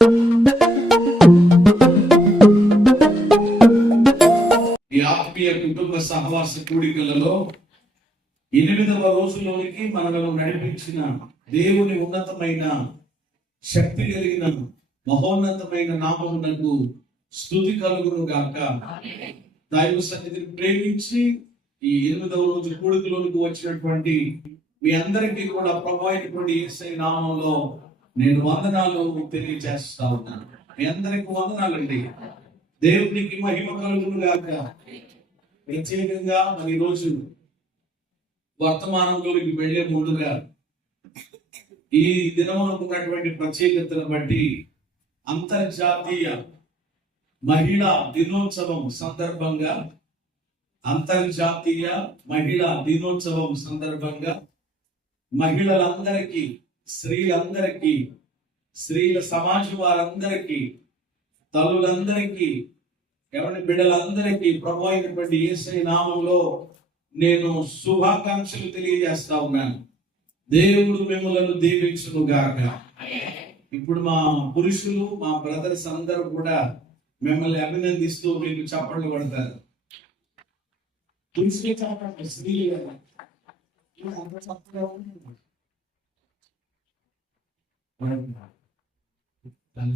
ఈ ఆత్మీయ కుటుంబ సహవాస కూడికలలో 8వ రోజులోనికి మనలను నడిపించిన దేవుని ఉన్నతమైన శక్తి కలిగిన మహోన్నతమైన నామమునకు స్తుతి కలుగును గాక. దైవ సన్నిధిని ప్రేమించి ఈ 8వ రోజు కూడికలోనికి వచ్చినటువంటి మీ అందరికీ కూడా ప్రభువైన అయినటువంటి యేసయ్య నామములో నేను వందనాలు తెలియజేస్తా ఉన్నాను. మీ అందరికి వందనాలండి. దేవునికి మహిమ కలుగును గాక. ప్రత్యేకంగా మరి రోజు వర్తమానంలోకి వెళ్లే ముందుగా ఈ దినమునకు ఉన్నటువంటి ప్రత్యేకతను బట్టి అంతర్జాతీయ మహిళా దినోత్సవం సందర్భంగా మహిళలందరికీ, స్త్రీలందరికీ, స్త్రీల సమాజం వారందరికీ, తల్లులందరికీ, ఎవరి బిడ్డలందరికీ ప్రభు అయినటువంటి యేసయ్య నామములో నేను శుభాకాంక్షలు తెలియజేస్తా ఉన్నాను. దేవుడు మిమ్మలను దీవించును గాక. ఇప్పుడు మా పురుషులు, మా బ్రదర్స్ అందరూ కూడా మిమ్మల్ని అభినందిస్తూ మీకు చప్పట్లు కొడతారు.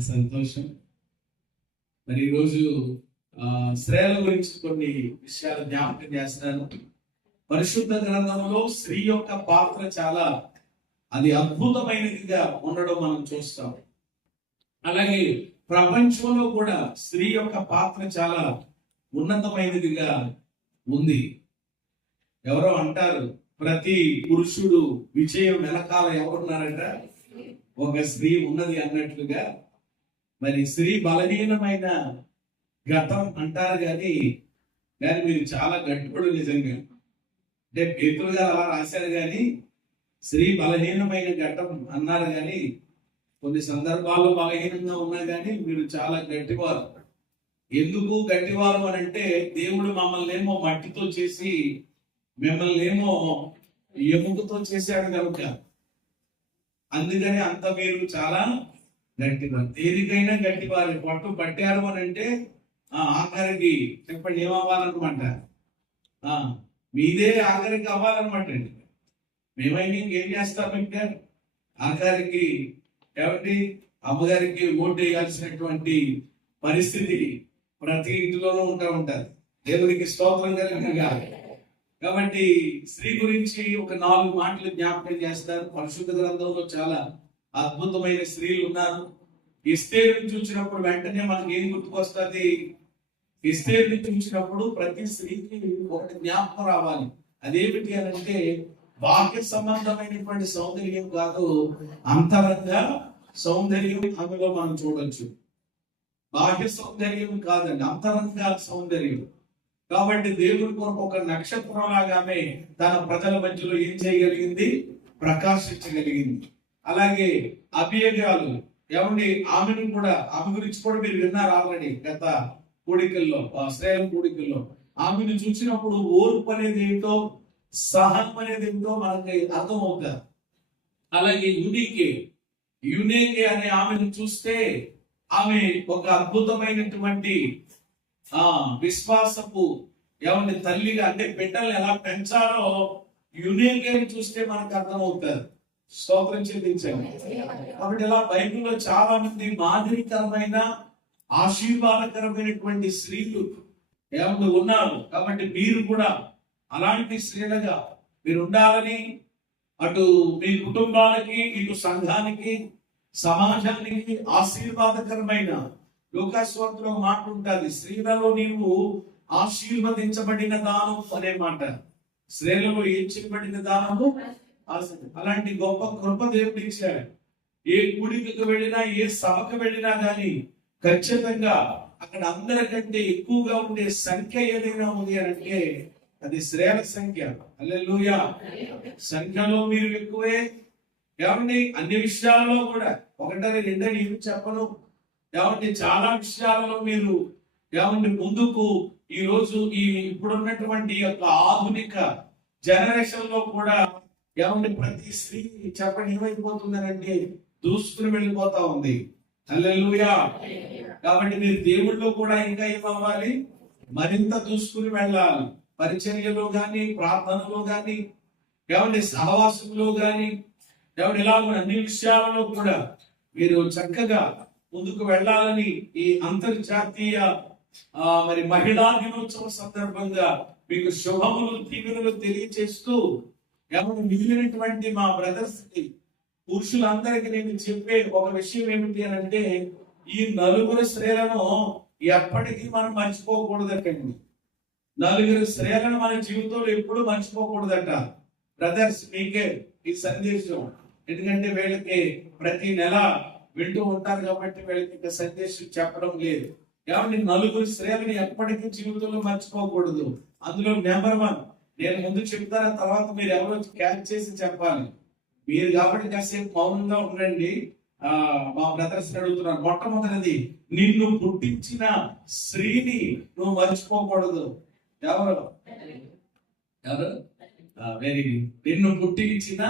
సంతోషం. మరి ఈరోజు స్త్రీల గురించి కొన్ని విషయాలు జ్ఞాపకం చేస్తున్నాను. పరిశుద్ధ గ్రంథంలో స్త్రీ యొక్క పాత్ర చాలా అది అద్భుతమైనదిగా ఉండడం మనం చూస్తాం. అలాగే ప్రపంచంలో కూడా స్త్రీ యొక్క పాత్ర చాలా ఉన్నతమైనదిగా ఉంది. ఎవరో అంటారు, ప్రతి పురుషుడు విజయం వెనకాల ఎవరున్నారంట? ఒక స్త్రీ ఉన్నది అన్నట్లుగా. మరి స్త్రీ బలహీనమైన గతం అంటారు కానీ మీరు చాలా గట్టిపడు. నిజంగా అంటే పేతురు గారు అలా రాశారు కానీ స్త్రీ బలహీనమైన ఘట్టం అన్నారు కానీ కొన్ని సందర్భాల్లో బలహీనంగా ఉన్నా కానీ మీరు చాలా గట్టివారు. ఎందుకు గట్టివారు అని అంటే దేవుడు మమ్మల్ని ఏమో మట్టితో చేసి మిమ్మల్ని ఏమో ఎముకతో చేశాడు కనుక అందుకని అంత మీరు చాలా గట్టివారు. దేనికైనా గట్టివారు. పట్టు పట్టారు అని అంటే ఆఖరికి చెప్పండి ఏమవ్వాలన్నమాట? మీదే ఆఖరికి అవ్వాలన్నమాట అండి. మేమైనా ఇంకేం చేస్తాం? ఇంకా ఆఖరికి కాబట్టి అమ్మగారికి ఓటు వేయాల్సినటువంటి పరిస్థితి ప్రతి ఇంటిలోనూ ఉంటారు. దేవునికి స్తోత్రం కలిగినగా. కాబట్టి స్త్రీ గురించి ఒక 4 మాటలు జ్ఞాపకం చేస్తారు. పరిశుద్ధ గ్రంథంలో చాలా అద్భుతమైన స్త్రీలు ఉన్నారు. ఎస్తేరుని చూసినప్పుడు వెంటనే మనకి ఏం గుర్తుకొస్తుంది? ఎస్తేరుని చూసినప్పుడు ప్రతి స్త్రీకి ఒకటి జ్ఞాపకం రావాలి. అదేమిటి అని అంటే బాహ్య సంబంధమైనటువంటి సౌందర్యం కాదు, అంతరంగ సౌందర్యం అందులో మనం చూడొచ్చు. బాహ్య సౌందర్యం కాదండి, అంతరంగ సౌందర్యం. కాబట్టి దేవుని కొరకు ఒక నక్షత్రం లాగానే తన ప్రజల మధ్యలో ఏం చేయగలిగింది? ప్రకాశించగలిగింది. అలాగే అభియోగాలు ఏమండి, ఆమె గురించి కూడా మీరు విన్నారు ఆల్రెడీ గత కూడికల్లో, శ్రేయం కూడికల్లో. ఆమెను చూసినప్పుడు ఓర్పు అనేది ఏంటో, సహనం అనేది ఏంటో మనకి అర్థం అవుతుంది. అలాగే యునేకే అనే ఆమెను చూస్తే ఆమె ఒక అద్భుతమైనటువంటి విశ్వాసపు ఏమంటే తల్లిగా, అంటే బిడ్డల్ని ఎలా పెంచాలో యునేకేని చూస్తే మనకు అర్థం అవుతుంది. స్తోత్రం చెల్లించాము. కాబట్టి ఇలా బైబిల్లో చాలా మంది మాదిరికరమైన ఆశీర్వాదకరమైనటువంటి స్త్రీలు ఏమంటే ఉన్నారు. కాబట్టి మీరు కూడా అలాంటి స్త్రీలుగా మీరు ఉండాలని అటు మీ కుటుంబాలకి, ఇటు సంఘానికి, సమాజానికి ఆశీర్వాదకరమైన లోకాస్వార్తలో మాట ఉంటుంది, స్త్రీలలో నీవు ఆశీర్వదించబడిన దానం అనే మాట. స్త్రీలలో ఏం చేయబడిన దానము? అలాంటి గొప్ప కృప దేవుడు ఇచ్చాడు. ఏ గుడికి వెళ్ళినా, ఏ సభకు వెళ్ళినా కానీ ఖచ్చితంగా అక్కడ అందరికంటే ఎక్కువగా ఉండే సంఖ్య ఏదైనా ఉంది అని అంటే అది స్త్రీల సంఖ్య. హల్లెలూయా. సంఖ్యలో మీరు ఎక్కువే. ఏమండి, అన్ని విషయాలలో కూడా ఒకటని రెండని ఏమి చెప్పను. ఏమండి, చాలా విషయాలలో మీరు ఏమండి ముందుకు ఈ రోజు ఇప్పుడున్నటువంటి యొక్క ఆధునిక జనరేషన్ లో కూడా ఏమండి ప్రతి స్త్రీ చెప్పండి ఏమైపోతుందనంటే దూసుకుని వెళ్ళిపోతా ఉంది. హల్లెలూయా. కాబట్టి మీరు దేవుళ్ళో కూడా ఇంకా ఏమవ్వాలి, మరింత చూసుకుని వెళ్ళాలి. పరిచర్యలో గాని, ప్రార్థనలో గాని, ఏమంటే సహవాసంలో గాని, ఏమంటే ఇలా అన్ని విషయాలలో కూడా మీరు చక్కగా ముందుకు వెళ్ళాలని ఈ అంతర్జాతీయ మరి మహిళా దినోత్సవం సందర్భంగా మీకు శుభములు దీవెనలు తెలియచేస్తూ, ఏమంటే మిగిలినటువంటి మా బ్రదర్స్ కి, పురుషులందరికీ నేను చెప్పే ఒక విషయం ఏమిటి అని అంటే, ఈ నలుగురు స్త్రీలను ఎప్పటికీ మనం మర్చిపోకూడదటండి. నలుగురు స్త్రీలను మన జీవితంలో ఎప్పుడు మర్చిపోకూడదట. బ్రదర్స్, మీకే ఈ సందేశం. ఎందుకంటే వీళ్ళకి ప్రతి నెల వింటూ ఉంటారు కాబట్టి వీళ్ళకి ఇంకా సందేశం చెప్పడం లేదు. కాబట్టి నలుగురు స్త్రీలను ఎప్పటికీ జీవితంలో మర్చిపోకూడదు. అందులో నెంబర్ 1 నేను ముందు చెప్తాను, తర్వాత మీరు ఎవరో క్యాచ్ చేసి చెప్పాలి. మీరు కాబట్టి కాసేపు మౌనంగా ఉండండి. మా బ్రదర్స్ అడుగుతున్నాను. మొట్టమొదటిది, నిన్ను పుట్టించిన స్త్రీని నువ్వు మర్చిపోకూడదు. ఎవరు ఎవరు వెరీ నిన్ను పుట్టించిన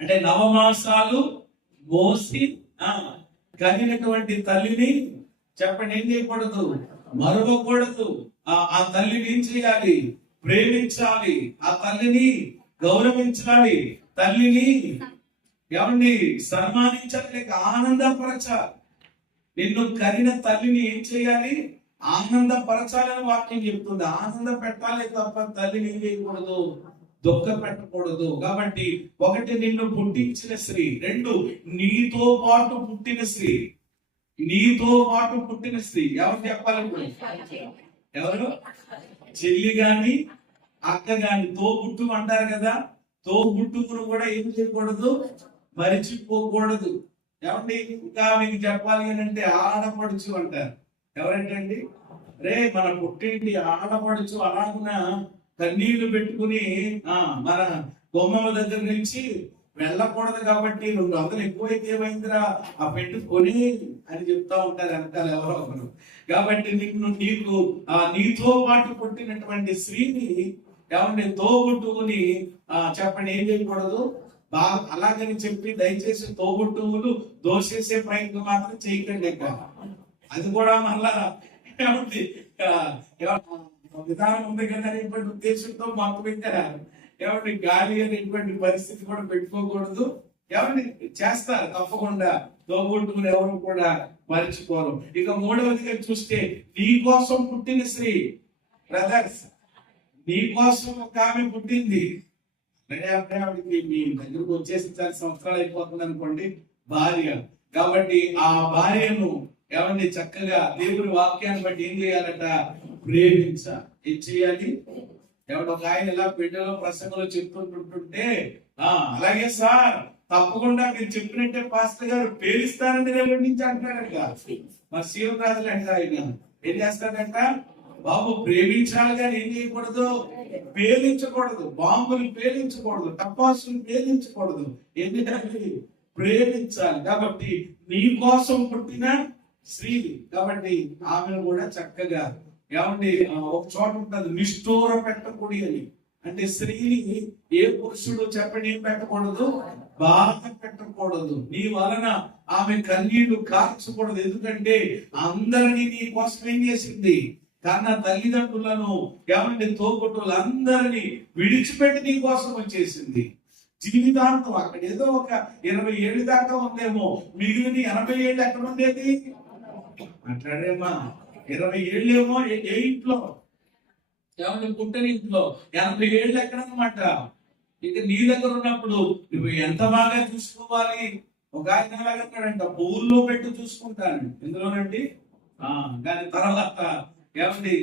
అంటే నవమాసాలు మోసి కనినటువంటి తల్లిని చెప్పండి ఏం చేయకూడదు, మరవకూడదు. ఆ తల్లిని ఏం చేయాలి, ప్రేమించాలి. ఆ తల్లిని గౌరవించాలి. తల్లిని ఏమండి సన్మానించాలి, లేక ఆనందపరచాలి. నిన్ను కనిన తల్లిని ఏం చేయాలి, ఆనందపరచాలని వాక్యం చెప్తుంది. ఆనంద పెట్టాలి తప్ప తల్లిని ఏం చేయకూడదు, దుఃఖ పెట్టకూడదు. కాబట్టి 1 నిన్ను పుట్టించిన స్త్రీ, 2 నీతో పాటు పుట్టిన స్త్రీ. నీతో పాటు పుట్టిన స్త్రీ ఎవరు చెప్పాలి, ఎవరు, చెల్లి గాని అక్క గాని, తోబుట్టు అంటారు కదా, తోబుట్టుకును కూడా ఏం చేయకూడదు, మరిచిపోకూడదు. ఏమండి ఇంకా మీకు చెప్పాలి అని అంటే ఆడపడుచు అంటారు. ఎవరంటండి, రే మన పుట్టింటి ఆడపడుచు అలాగున కన్నీళ్లు పెట్టుకుని మన బొమ్మల దగ్గర నుంచి వెళ్ళకూడదు. కాబట్టి 200 ఎక్కువైతే ఏమైందిరా ఆ పెట్టుకొని అని చెప్తా ఉంటారు వెనకాల ఎవరో ఒకరు. కాబట్టి నీతో పాటు పుట్టినటువంటి స్త్రీని ఏమంటే తోబుట్టువుని చెప్పండి ఏం చేయకూడదు. అలాగని చెప్పి దయచేసి తోబుట్టువులు దోషేసే ప్రయత్నం మాత్రం చేయకండి. అది కూడా మళ్ళా ఏమంటే విధానం ఉంది కదా అనేటువంటి ఉద్దేశంతో మాకు పెట్టారు. ఏమంటే గాలి అనేటువంటి పరిస్థితి కూడా పెట్టుకోకూడదు. ఏమంటే చేస్తారు తప్పకుండా, తోబుట్టువులు ఎవరు కూడా మర్చిపోరు. ఇక 3వదిగా చూస్తే, నీ కోసం పుట్టిన స్త్రీ. బ్రదర్స్, నీ కోసం ఒక ఆమె పుట్టింది. ఆవిడకి మీ దగ్గరకు వచ్చేసి 4 సంవత్సరాలు అయిపోతుంది అనుకోండి, భార్య. కాబట్టి ఆ భార్యను ఏమండి చక్కగా దేవుని వాక్యాన్ని బట్టి ఏం చేయాలట, ప్రేమించాలి. ఏం చేయాలి, ఎవడో ఒక ఆయన ఇలా బిడ్డలో ప్రసంగంలో చెప్తుంటుంటే, అలాగే సార్ తప్పకుండా మీరు చెప్పినట్టే పాస్టర్ గారు పేలిస్తారండి రేపటి నుంచి అంటాడంట. మా శివరాజులు అంట ఆయన ఏం చేస్తాడంట, బాబు ప్రేమించాలి కానీ ఏం చేయకూడదు, పేలించకూడదు. బాంబులు పేలించకూడదు, టపాసులు పేలించకూడదు. ఎందుకంటే ప్రేమించాలి. కాబట్టి నీ కోసం పుట్టిన స్త్రీ. కాబట్టి ఆమెను కూడా చక్కగా ఏమండి ఒక చోట ఉంటుంది, నిష్ఠూర పెట్టకూడదు అని. అంటే స్త్రీని ఏ పురుషుడు చెప్పండి ఏం పెట్టకూడదు, బాధ పెట్టకూడదు. నీ వలన ఆమె కన్నీళ్లు కార్చకూడదు. ఎందుకంటే అందరినీ నీ కోసం ఏం చేసింది, కన్న తల్లిదండ్రులను ఏమంటే తోబుట్టులందరినీ విడిచిపెట్టి నీ కోసం వచ్చేసింది. జీవితాంతం అక్కడ ఏదో ఒక 20 ఏళ్ళు దాకా ఉందేమో, మిగిలిన 80 ఏళ్ళు ఎక్కడ ఉండేది మాట్లాడేమా. 20 ఏళ్ళేమో ఏ ఇంట్లో, ఏమంటే పుట్టిన ఇంట్లో. 80 ఏళ్ళు ఎక్కడనమాట. ఇక నీ దగ్గర ఉన్నప్పుడు నువ్వు ఎంత బాగా చూసుకోవాలి. ఒక ఆయన ఎలాగన్నాడంట, పువ్వుల్లో పెట్టి చూసుకుంటాను. ఎందులోనండి దాని తర్వాత ఏమండి.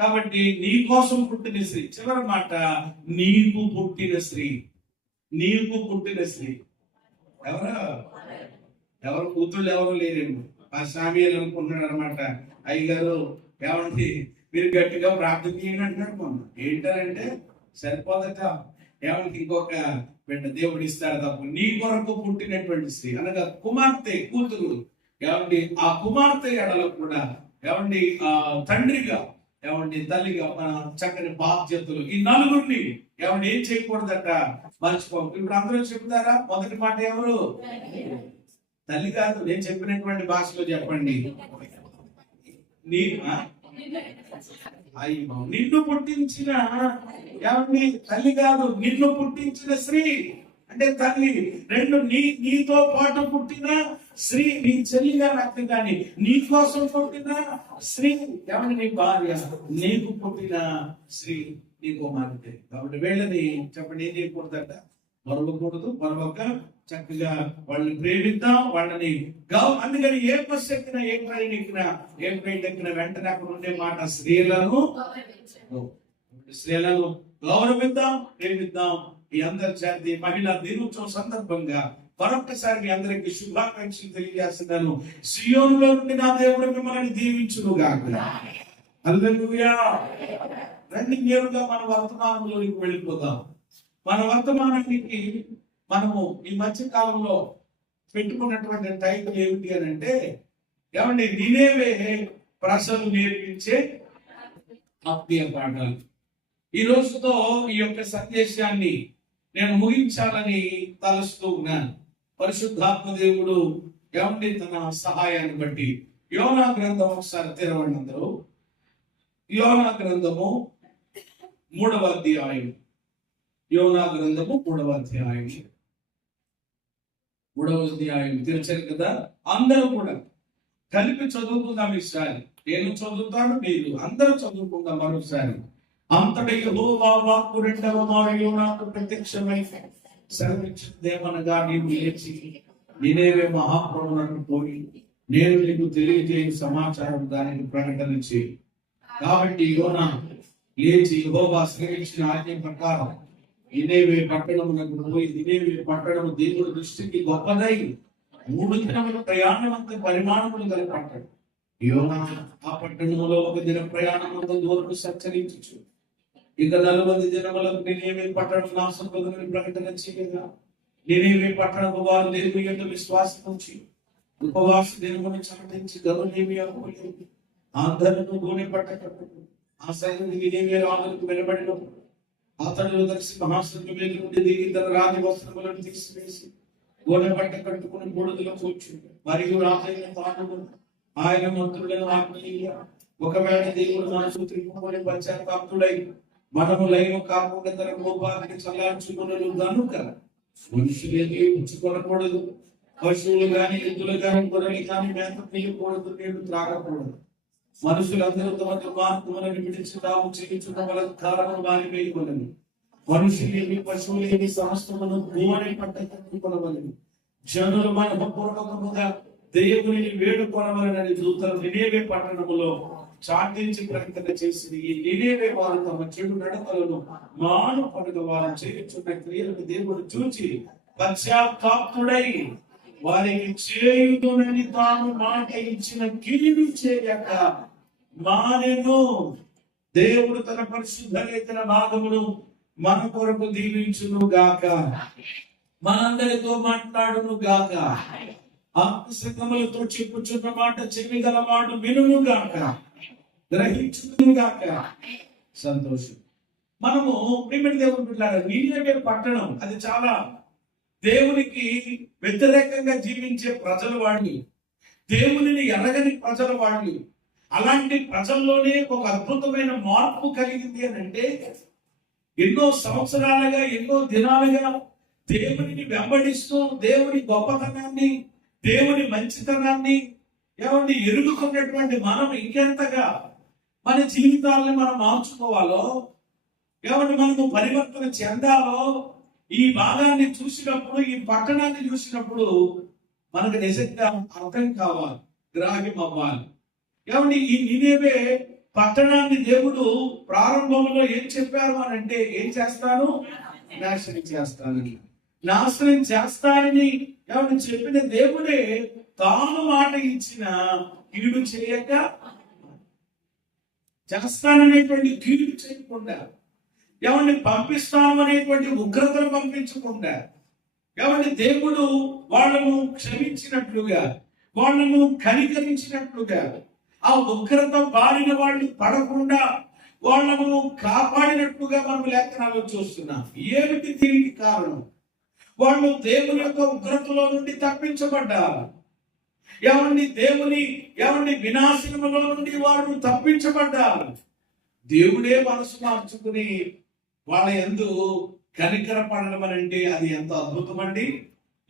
కాబట్టి నీ కోసం పుట్టిన స్త్రీ. చివరి మాట, నీకు పుట్టిన స్త్రీ. నీకు పుట్టిన స్త్రీ ఎవరు కూతుళ్ళు ఎవరు లేరండి. ఆ సామ్యాలు అనుకుంటున్నాడు అనమాట. అయ్యగారు ఏమండి మీరు గట్టిగా ప్రార్థన చేయండి అంటారు. మొన్న ఏంటంటే సరిపోదట, ఏమంటే ఇంకొక బిడ్డ దేవుడు ఇస్తాడు తప్ప. నీ కొరకు పుట్టినటువంటి స్త్రీ అనగా కుమార్తె, కూతురు. ఏమండి ఆ కుమార్తె ఎడలో కూడా ఏమండి తండ్రిగా, ఏమండి తల్లిగా మన చక్కని బాధ్యతలు. ఈ నలుగురిని ఏమండి ఏం చేయకూడదట, మర్చిపోకూడదు. ఇప్పుడు అందరూ చెప్తారా, మొదటి మాట ఎవరు, తల్లి కాదు, నేను చెప్పినటువంటి భాషలో చెప్పండి. నీ నిన్ను పుట్టించిన ఏమండి తల్లి కాదు, నిన్ను పుట్టించిన స్త్రీ అంటే తల్లి. రెండు నీతో పాటు పుట్టిన స్త్రీ నీ చెల్లిగా అర్థం, కానీ నీ కోసం పుట్టిన స్త్రీ ఏమండి నీ భార్య, నీకు పుట్టిన స్త్రీ నీ కుమార్తె. కాబట్టి వీళ్ళని చెప్పండి ఏం చేయకూడదట, మరవకూడదు. మరొక చక్కగా వాళ్ళని ప్రేమిద్దాం, వాళ్ళని అందుకని ఏ బస్సు ఎక్కినా, ఏ ట్రైన్ ఎక్కినా, ఏ ట్రైన్ ఎక్కినా వెంటనే అక్కడ ఉండే మాట స్త్రీలను గౌరవిద్దాం, ప్రేమిద్దాం. ఈ అంతర్జాతీయ మహిళా దినోత్సవం సందర్భంగా మరొకసారి మీ అందరికి శుభాకాంక్షలు తెలియజేస్తున్నాను. సియోనులో నుండి నా దేవుడు మిమ్మల్ని దీవించును గాక. హల్లెలూయా. రండి నేరుగా మన వర్తమానంలోకి వెళ్ళిపోదాం. మన వర్తమానానికి మనము ఈ మధ్య కాలంలో పెట్టుకున్నటువంటి టైటిల్ ఏమిటి అని అంటే, ఏమండి నినేవే ప్రజలు నేర్పించే ఆత్మీయ పాఠాలు. ఈ రోజుతో ఈ యొక్క సందేశాన్ని నేను ముగించాలని తలస్తూ ఉన్నాను. పరిశుద్ధాత్మ దేవుడు ఏమండి తన సహాయాన్ని బట్టి యోనా గ్రంథం ఒకసారి తెరవండి అందరూ. యోనా గ్రంథము 3వ అధ్యాయం. యోనా గ్రంథము 3వ అధ్యాయం. 3వ అధ్యాయం తెరిచారు కదా, అందరూ కూడా కలిపి చదువుకుందాం ఈసారి. నేను చదువుతాను, మీరు అందరూ చదువుకుందాం మరోసారి. అంతటి యెహోవా వాక్కు రెండవ మారు యోనాకు ప్రత్యక్షమై సెలవిచ్చినదేమనగా, నీవు లేచి నినేవే మహాప్రభువునకు పోయి నేను నీకు తెలియజేయ సమాచారం దానికి ప్రకటన చేయి. కాబట్టి యోనా లేచి యెహోవా సెలవిచ్చిన ఆజ్ఞ ప్రకారం నినేవే పట్టణమునకు పోయి, నినేవే పట్టణము దేవుడి దృష్టికి గొప్పదై 3 దినముల ప్రయాణమంత పరిమాణములు గల పట్టణం. యోనా ఆ పట్టణములో 1 దిన ప్రయాణమంత దూరము సంచరించు. ఇక 40 దినములకు నినేవే పట్టణం నాశనమగునని ప్రకటన చేయగా, నినేవే పట్టణపు వారు దేవుని యందు విశ్వాసం ఉంచి ఉపవాస దినమును చాటించి గనులేమి అనుకోలేదు. అందరూ గోనె పట్ట కట్టుకు ఆ సైన్యం నినేవే రాజులకు వెలువడినప్పుడు అతడు దర్శి మహాసముద్రం మీద నుండి దిగి తన రాజ వస్త్రములను తీసివేసి గోనె పట్ట కట్టుకుని బూడిదలో కూర్చుంది. మరియు రాజైన తాను ఆయన మంత్రులను ఆజ్ఞ, ఒకవేళ దేవుడు మనసు త్రిపుకొని పశ్చాత్తాపుడై మనము లైవ కాకుండా తన కోపానికి చల్లార్చుకున్నను గనుక మనుషులేది ఉంచుకోనకూడదు. పశువులు గాని, ఎద్దులు గాని, గొర్రెలు గాని మేత తీయకూడదు, నీళ్లు త్రాగకూడదు. మనుషులందరూ తమ దుర్మార్గములను విడిచి తాము చేయుచున్న బలాత్కారమును మానివేయవలెను. మనుషులేమి, పశువులేమి సమస్తమును భూమి పట్ట కట్టుకొనవలెను. జనులు మనఃపూర్వకముగా దేవుని వేడుకొనవలెనని దూతలు నినేవే పట్టణములో చాటించి ప్రకటన చేసింది. ఈ నినేవే వారు తమ చెడు నడకలను మానుకొనగా వారు చేయుచున్న క్రియలను దేవుడు చూచి పశ్చాత్తాపుడై వారికి చేయుదునని తాను మాట ఇచ్చిన కీడు చేయక మానెను. దేవుడు తన పరిశుద్ధ లేఖన భాగమును మన కొరకు దీవించును గాక, మనందరితో మాట్లాడును గాక. ఆత్మసంగములతో చెప్పుచున్న మాట చెవిగలవాడు వినును గాక, గ్రహించును గాక. సంతోషం. మనము ప్రియమైన దేవుని బిడ్డలారా, నినేవే పట్టణం అది చాలా దేవునికి వ్యతిరేకంగా జీవించే ప్రజలు వాళ్ళు, దేవునిని ఎరగని ప్రజలు వాళ్ళు. అలాంటి ప్రజల్లోనే ఒక అద్భుతమైన మార్పు కలిగింది అని అంటే, ఎన్నో సంవత్సరాలుగా, ఎన్నో దినాలుగా దేవునిని వెంబడిస్తూ దేవుని గొప్పతనాన్ని, దేవుని మంచితనాన్ని ఏమండి ఎరుగుకున్నటువంటి మనం ఇంకెంతగా మన జీవితాలను మనం మార్చుకోవాలో, ఏమంటే మనము పరివర్తన చెందాలో, ఈ భాగాన్ని చూసినప్పుడు, ఈ పట్టణాన్ని చూసినప్పుడు మనకు నిజంగా అర్థం కావాలి, గ్రాహ్యం అవ్వాలి. ఏమండి ఈ నినేవే పట్టణాన్ని దేవుడు ప్రారంభంలో ఏం చెప్పారు అని అంటే, ఏం చేస్తాను, నాశనం చేస్తానని, నాశనం చేస్తానని ఏమని చెప్పిన దేవుడే తాను మాట ఇచ్చిన కీడు చేయక, చేస్తాననేటువంటి కీడు చేయకుండా, ఏమండి పంపిస్తాను అనేటువంటి ఉగ్రతను పంపించకుండా, ఏమండి దేవుడు వాళ్ళను క్షమించినట్లుగా, వాళ్ళను కనికరించినట్లుగా, ఆ ఉగ్రత బారిన వాళ్ళు పడకుండా వాళ్ళను కాపాడినట్లుగా మనం లేఖనాల్లో చూస్తున్నాం. ఏమిటి దీనికి కారణం? వాళ్ళు దేవుని యొక్క ఉగ్రతలో నుండి తప్పించబడ్డారు. దేవుని వినాశనములో నుండి వారు తప్పించబడ్డారు. దేవుడే మనసు మార్చుకుని వాళ్ళ యందు కనికర పడడం అని అంటే అది ఎంత అద్భుతం అండి.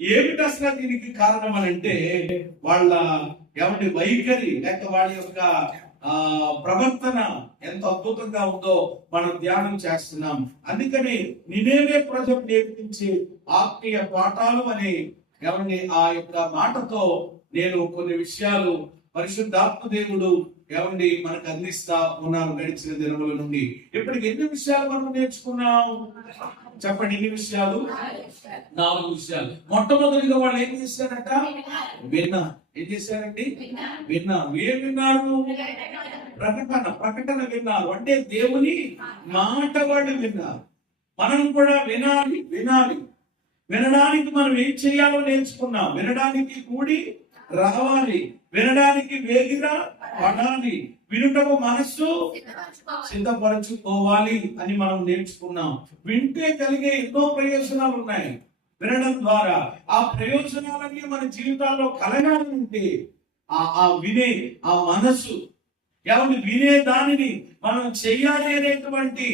ఏమిటి అసలు దీనికి కారణం అని అంటే వాళ్ళ వైఖరి లేక వాళ్ళ యొక్క ప్రవర్తన ఎంత అద్భుతంగా ఉందో మనం ధ్యానం చేస్తున్నాం. అందుకని నినేవే ప్రజలు నేర్పించి ఆత్మీయ పాఠాలు అని ఆ యొక్క మాటతో నేను కొన్ని విషయాలు పరిశుద్ధాత్మ దేవుడు మనకు అందిస్తా ఉన్నారు గడిచిన దినముల నుండి. ఇప్పటికి ఎన్ని విషయాలు మనం నేర్చుకున్నాం చెప్పండి? ఎన్ని విషయాలు? 4 విషయాలు. మొట్టమొదటిగా వాళ్ళు ఏం చేశారట? ఏం చేశారండి? ఏం విన్నారు? ప్రకటన విన్నారు. అంటే దేవుని మాట వాళ్ళు విన్నారు. మనం కూడా వినాలి. వినడానికి మనం ఏం చేయాలో నేర్చుకున్నాం. వినడానికి కూడి రావాలి, వినడానికి వేగిరా పడాలి, వినుటకు మనస్సు సిద్ధపరచుకోవాలి అని మనం నేర్చుకున్నాం. వింటే కలిగే ఎన్నో ప్రయోజనాలు ఉన్నాయి. వినడం ద్వారా ఆ ప్రయోజనాలన్నీ మన జీవితాల్లో కలగాలంటే వినే ఆ మనస్సు వినే దానిని మనం చెయ్యాలి అనేటువంటి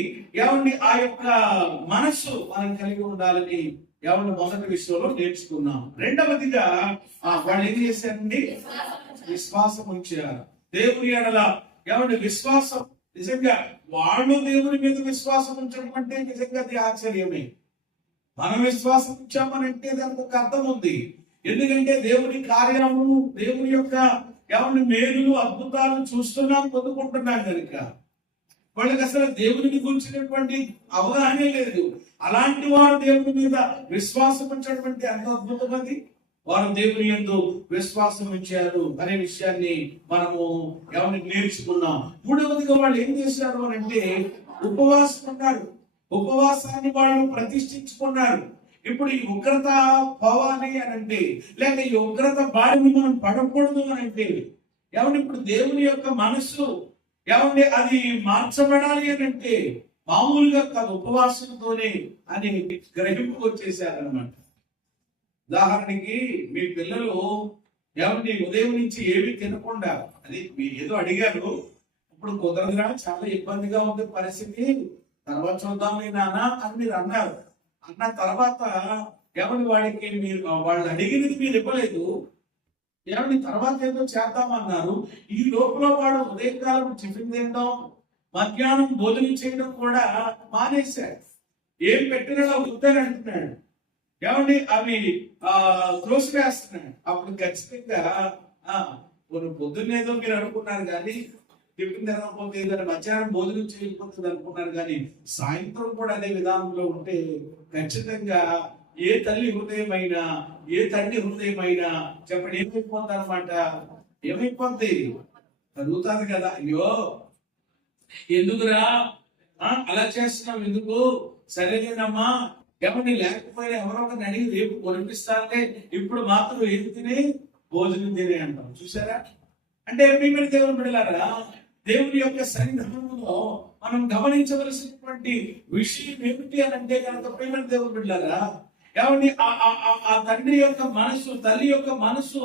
ఆ యొక్క మనస్సు మనం కలిగి ఉండాలని మొదటి విషయంలో నేర్చుకున్నాం. రెండవదిగా వాళ్ళు ఏం చేశారండి? విశ్వాసం ఉంచారు. దేవుని ఎడల విశ్వాసం. నిజంగా వాళ్ళు దేవుని మీద విశ్వాసం ఉంచడం అంటే నిజంగా అది ఆశ్చర్యమే. మనం విశ్వాసం ఉంచామనంటే దానికి ఒక అర్థం ఉంది. ఎందుకంటే దేవుని కార్యము, దేవుని యొక్క మేలులు, అద్భుతాలు చూస్తున్నాం, పొందుకుంటున్నాం కనుక వాళ్ళకి అసలు దేవుడిని గురించినటువంటి అవగాహనే లేదు. అలాంటి వారు దేవుని మీద విశ్వాసం ఉంచినటువంటి ఎంత అద్భుతం అది. వారు దేవుని యందు విశ్వాసం ఉంచారు అనే విషయాన్ని మనము నేర్చుకున్నాం. మూడవదిగా వాళ్ళు ఏం చేశారు అని అంటే ఉపవాసం ఉన్నారు. ఉపవాసాన్ని వాళ్ళు ప్రతిష్ఠించుకున్నారు. ఇప్పుడు ఈ ఉగ్రత పోవాలి అని అంటే, లేక ఈ ఉగ్రత బారిని మనం పడకూడదు అని అంటే ఇప్పుడు దేవుని యొక్క మనస్సు అది మార్చబడాలి అని అంటే మామూలుగా కాదు, ఉపవాసంతోనే అని గ్రహింపుకు వచ్చేసారనమాట. ఉదాహరణకి మీ పిల్లలు ఉదయం నుంచి ఏమి తినకుండా, అది మీరు ఏదో అడిగారు, ఇప్పుడు కుదరదురా, చాలా ఇబ్బందిగా ఉంది పరిస్థితి, తర్వాత చూద్దాం నాన్న అని మీరు అన్నారు. అన్న తర్వాత వాడికి మీరు వాళ్ళు అడిగినది మీరు ఇవ్వలేదు, తర్వాత ఏదో చేద్దామన్నారు. ఈ లోపల వాడు ఉదయకాలం టిఫిన్ తినడం, మధ్యాహ్నం భోజనం చేయడం కూడా మానేశాడు. ఏం పెట్టినా వద్దని అంటున్నాడు. అవి త్రోసివేస్తున్నాడు. అప్పుడు ఖచ్చితంగా పొద్దున్నేదో మీరు అనుకున్నారు కానీ, టిఫిన్ తినకపోతే ఏదైనా మధ్యాహ్నం భోజనం చేయకపోతుంది అనుకున్నారు కానీ, సాయంత్రం కూడా అదే విధానంలో ఉంటే ఖచ్చితంగా ఏ తల్లి హృదయమైనా, ఏ తండ్రి హృదయమైనా చెప్పండి ఏమైపోతుంది అనమాట. ఏమైపోద్ది? కలుగుతుంది కదా. అయ్యో ఎందుకురా అలా చేస్తున్నావు, ఎందుకు? సరేనేనమ్మా, లేకపోయినా ఎవరో ఒకరిని అడిగి రేపు కొనిపిస్తానే, ఇప్పుడు మాత్రం ఏం తిని భోజనం తినే అంటాం. చూసారా? అంటే ప్రియమైన దేవుని బిడ్డలారా, దేవుని యొక్క సన్నిధానంలో మనం గమనించవలసినటువంటి విషయం ఏమిటి అని అంటే కనుక, ప్రియమైన దేవుని బిడ్డలారా, ఆ తండ్రి యొక్క మనసు, తల్లి యొక్క మనసు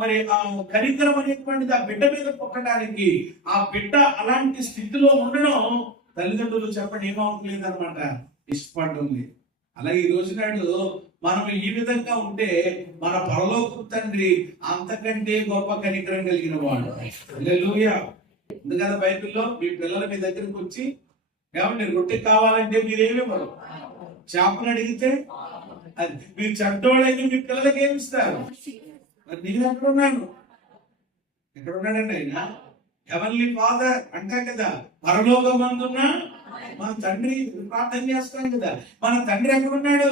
మరి ఆ కనికరం అనేటువంటిది ఆ బిడ్డ మీద పుట్టడానికి, ఆ బిడ్డ అలాంటి స్థితిలో ఉండడం తల్లిదండ్రులు చెప్పండి ఏమవట్లేదు అనమాట, ఇష్టపడుతుంది. అలాగే ఈ రోజు నాడు మనం ఈ విధంగా ఉంటే మన పరలోక తండ్రి అంతకంటే గొప్ప కనికరం కలిగిన వాడు. హల్లెలూయా. ఎందుకంటే బైబిల్లో మీ పిల్లల మీ దగ్గరికి వచ్చి రొట్టె కావాలంటే మీరేమివ్వరు, చేపలు అడిగితే అది మీరు చెడ్డోళ్ళైతే మీ పిల్లలకి ఏమి ఇస్తారు? మరి నేను ఎక్కడున్నాడండి ఆయన? హెవెన్లీ ఫాదర్ అంటాం కదా, పరలోకమందున్న మన తండ్రి. ప్రార్థన చేస్తాం కదా, మన తండ్రి ఎక్కడున్నాడు?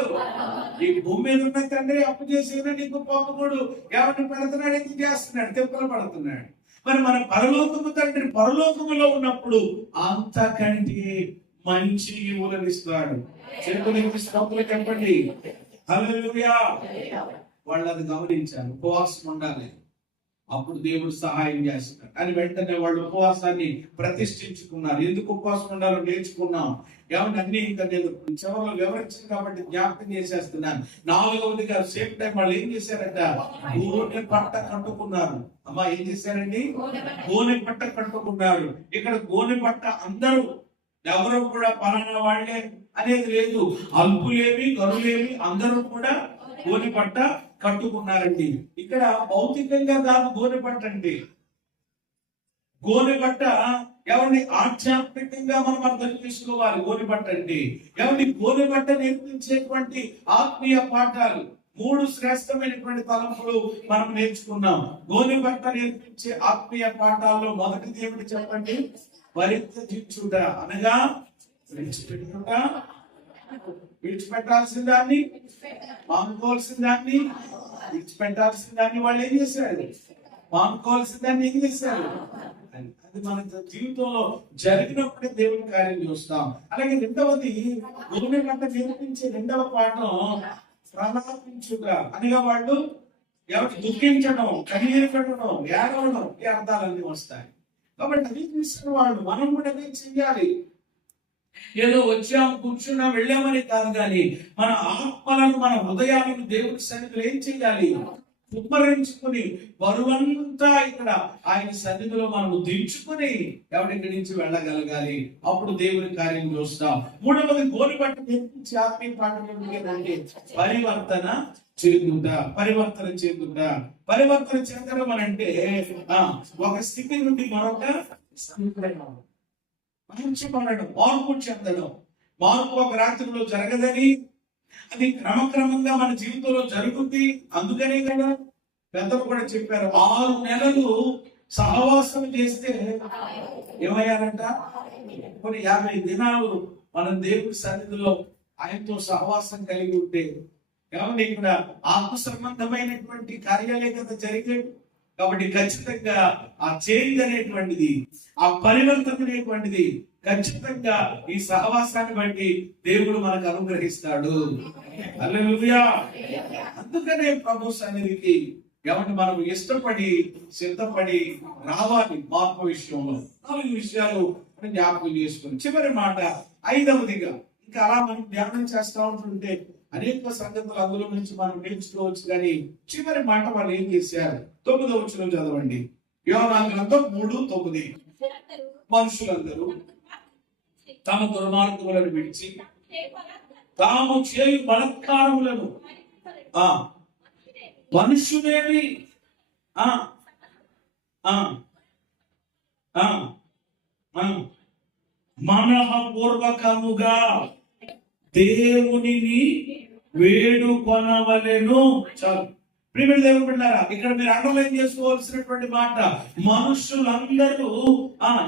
ఈ భూమి మీద ఉన్న తండ్రి అప్పు చేసేదా నీకు పొక్కముడు ఎవరిని పెడుతున్నాడు, ఎందుకు చేస్తున్నాడు? తిప్పలు పడుతున్నాడు. మరి మన పరలోకము తండ్రి పరలోకములో ఉన్నప్పుడు అంతకంటే మంచి ఈవులను ఇస్తాడు. చేతులకి స్తోత్రం చెప్పండి. హల్లెలూయా. వాళ్ళు అది గమనించారు. ఉపవాసం ఉండాలి, అప్పుడు దేవుడు సహాయం చేస్తాడు అని వెంటనే వాళ్ళు ఉపవాసాన్ని ప్రతిష్ఠించుకున్నారు. ఎందుకు ఉపవాసం ఉండాలో నేర్చుకున్నాం. ఏమంటే అన్ని ఇంకా నేను చివరిలో వివరించింది కాబట్టి జ్ఞాపకం చేసేస్తున్నాను. 4వదిగా సేమ్ టైం వాళ్ళు ఏం చేశారంట, గోనె పట్ట కట్టుకున్నారు. అమ్మా ఏం చేశారండి, గోనె పట్ట కట్టుకున్నారు. ఇక్కడ గోనె పట్ట అందరూ ఎవరు కూడా పలానా వాళ్ళే అనేది లేదు, అల్పులేమి గరులేమి అందరూ కూడా గోనె పట్ట కట్టుకున్నారండి. ఇక్కడ భౌతికంగా కాదు గోనె పట్ట అంటే, గోనె పట్ట ఎవరిని ఆధ్యాత్మికంగా మనం అర్థం చేసుకోవాలి. గోనె పట్ట అంటే ఎవరిని, గోనె పట్ట నేర్పించేటువంటి ఆత్మీయ పాఠాలు 3 శ్రేష్టమైనటువంటి తలంపులు మనం నేర్చుకున్నాం. గోనె పట్ట నేర్పించే ఆత్మీయ పాఠాల్లో మొదటిది ఏమిటి చెప్పండి, పరిత్యజించుట అనగా విడిచిపెట్టుట, విడిచిపెట్టాల్సిన దాన్ని, మానుకోవాల్సిన దాన్ని, విడిచిపెట్టాల్సిన దాన్ని వాళ్ళు ఏం చేశారు, మానుకోవాల్సిన దాన్ని ఏం చేశారు. అది మన జీవితంలో జరిగినప్పుడే దేవుని కార్యం చూస్తాం. అలాగే రెండవది, గోనె పట్ట నేర్పించే రెండవ పాఠం ప్రలాపించుట అనగా వాళ్ళు ఎవరు దుఃఖించడం, కన్నీరు పెట్టడం, ఏడవడం, ఈ అర్థాలన్నీ వస్తాయి. కాబట్టి అది చూసిన వాళ్ళు మనం కూడా అదే చెయ్యాలి. ఏదో వచ్చాం కూర్చున్నాం వెళ్ళామని కాదు, కానీ మన ఆత్మలను మన హృదయాలను దేవుడి సన్నిధిలో ఏం చెయ్యాలి, కుమ్మరించుకుని బరువంతా ఇక్కడ ఆయన సన్నిధిలో మనము దించుకుని ఎవరిక్కడి నుంచి వెళ్ళగలగాలి. అప్పుడు దేవుని కార్యం చూస్తాం. 3వది గోనె పట్ట నేర్పించి ఆత్మీయ పాఠం ఏంటంటే పరివర్తన చెందుట. పరివర్తన చెందుట, పరివర్తన చెందడం అని అంటే ఒక స్థితి నుండి మరొక మార్చబడడం, మార్పు చెందడం. మార్పు ఒక రాత్రిలో జరగదని, అది క్రమక్రమంగా మన జీవితంలో జరుగుతుంది. అందుకనే కదా పెద్దలు కూడా చెప్పారు, 6 నెలలు సహవాసం చేస్తే ఏమయ్యారంట, కొన్ని 50 దినాలు మనం దేవుడి సన్నిధిలో ఆయనతో సహవాసం కలిగి ఉంటే ఏమంటే ఇక్కడ ఆత్మ సంబంధమైనటువంటి కార్యాలే కదా జరిగేది. కాబట్టి ఖచ్చితంగా ఆ చేంజ్ అనేటువంటిది, ఆ పరివర్తన అనేటువంటిది ఖచ్చితంగా ఈ సహవాసాన్ని బట్టి దేవుడు మనకు అనుగ్రహిస్తాడు. హల్లెలూయా. అందుకనే ప్రభు సన్నిధికి ఏమంటే మనం ఇష్టపడి సిద్ధపడి రావాలి. మార్పు విషయంలో 4 విషయాలు జ్ఞాపకం చేసుకుని చివరి మాట 5వదిగా, ఇంకా అలా మనం ధ్యానం చేస్తూ ఉంటుంటే అనేక సంగతులు అందులో నుంచి మనం నేర్చుకోవచ్చు. కానీ చివరి మాట వాళ్ళు ఏం చేశారు, 9వ వచనం చదవండి. యోహాను గ్రంథం 3:9. మనుషులందరూ తమ దుర్మార్గములను విడిచి తాము చేయు బలత్కారములను మనుషులేమి మనఃపూర్వకముగా దేవునిని వేడుకొనవలెను. చాలు ప్రియమైన దేవుని బిడ్డలారా, ఇక్కడ మీరు అండర్లైన్ చేసుకోవాల్సినటువంటి మాట, మనుషులందరూ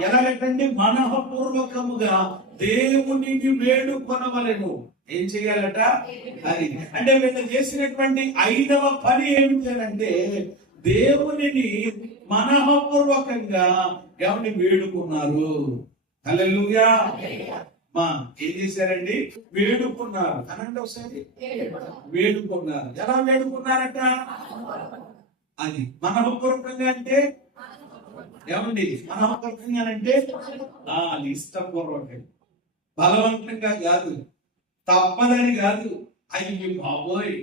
ఎలాగంటే మనఃపూర్వకముగా దేవునిని వేడుకొనవలెను. ఏం చెయ్యాలట, అది అంటే వీళ్ళు చేసినటువంటి 5వ పని ఏమిటి అంటే దేవునిని మనఃపూర్వకంగా ఎవరిని వేడుకున్నారు. హల్లెలూయా. ఏం చేశారండి, వేడుకున్నారు. అనండి ఒకసారి, వేడుకున్నారు. ఎలా వేడుకున్నారట, అది మనఃపూర్వకంగా అంటే ఏమండి, మనఃపూర్వకంగా అంటే అది ఇష్టపూర్వకంగా, బలవంతంగా కాదు, తప్పదని కాదు. అయ్యి బాబోయ్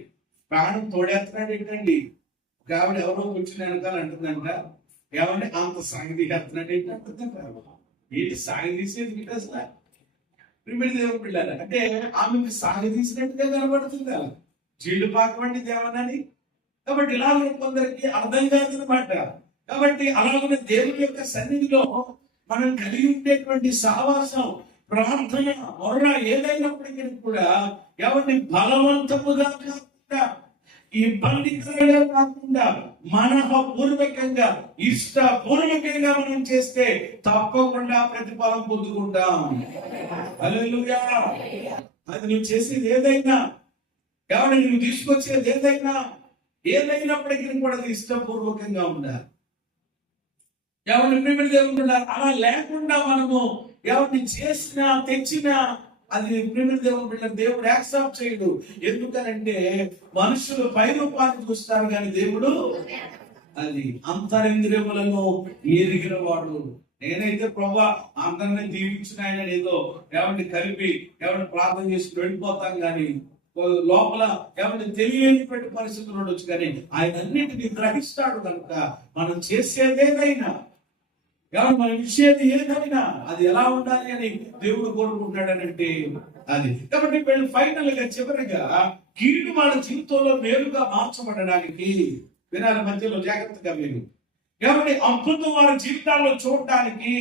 ప్రాణం తోడేస్తున్నాడు ఏంటండి. ఒక ఆవిడ ఎవరో కూర్చుని వెనకాల అంటుందంట, ఏమంటే అంత సాగి తీసేస్తున్నాడు ఏంటి అంటుందంట. ఏంటి సాగి తీసేది గిట్ట అసలు ప్రిమిడి దేవుని పిల్లలు అంటే ఆమెకి సాగి తీసినట్టుగా కనబడుతుంది, జీడు పాకమండి దేవనని. కాబట్టి ఇలా కొందరికి అర్థం కాదనమాట. కాబట్టి అలాగే దేవుని యొక్క సన్నిధిలో మనం కలిగి ఉండేటువంటి సహవాసం, ప్రార్థన, మొర ఏదైనప్పటికీ కూడా ఎవరిని బలవంతముగా కాకుండా, ఇబ్బందికరంగా కాకుండా మనఃపూర్వకంగా ఇష్టపూర్వకంగా మనం చేస్తే తప్పకుండా ప్రతిఫలం పొందుకుంటాం. హల్లెలూయా. అది నువ్వు చేసేది ఏదైనా, ఎవరి నువ్వు తీసుకొచ్చేది ఏదైనప్పటికీ కూడా అది ఇష్టపూర్వకంగా ఉండాలి. ఎవరిని ప్రేమించే ఉండాలి. అలా లేకుండా మనము ఎవరిని చేసినా తెచ్చినా అది ప్రేమించే బిడ్డ దేవుడు యాక్సెప్ట్ చేయడు. ఎందుకనంటే మనుషులు పై రూపాన్ని చూస్తారు కానీ దేవుడు అది అంతరింద్రియములను ఎరిగిన వాడు. నేనైతే ప్రభా అందరినీ దీవించిన ఆయన ఏదో ఎవరిని కలిపి ఎవరిని ప్రార్థన చేసి వెళ్ళిపోతాం కానీ లోపల ఎవరిని తెలియనిటువంటి పరిస్థితులు ఉండొచ్చు, కానీ ఆయన అన్నింటినీ గ్రహిస్తాడు. కనుక మనం చేసేదేదైనా ఎవరు మనం ఇచ్చేది ఏదైనా అది ఎలా ఉండాలి అని దేవుడు కోరుకుంటాడనంటే అది. కాబట్టి వీళ్ళు ఫైనల్ గా చివరిగా కీడు మన జీవితంలో మేలుగా మార్చబడడానికి వినాలి. మధ్యలో జాగ్రత్తగా మీరు ఎవరి అద్భుతం వారి జీవితాల్లో చూడటానికి,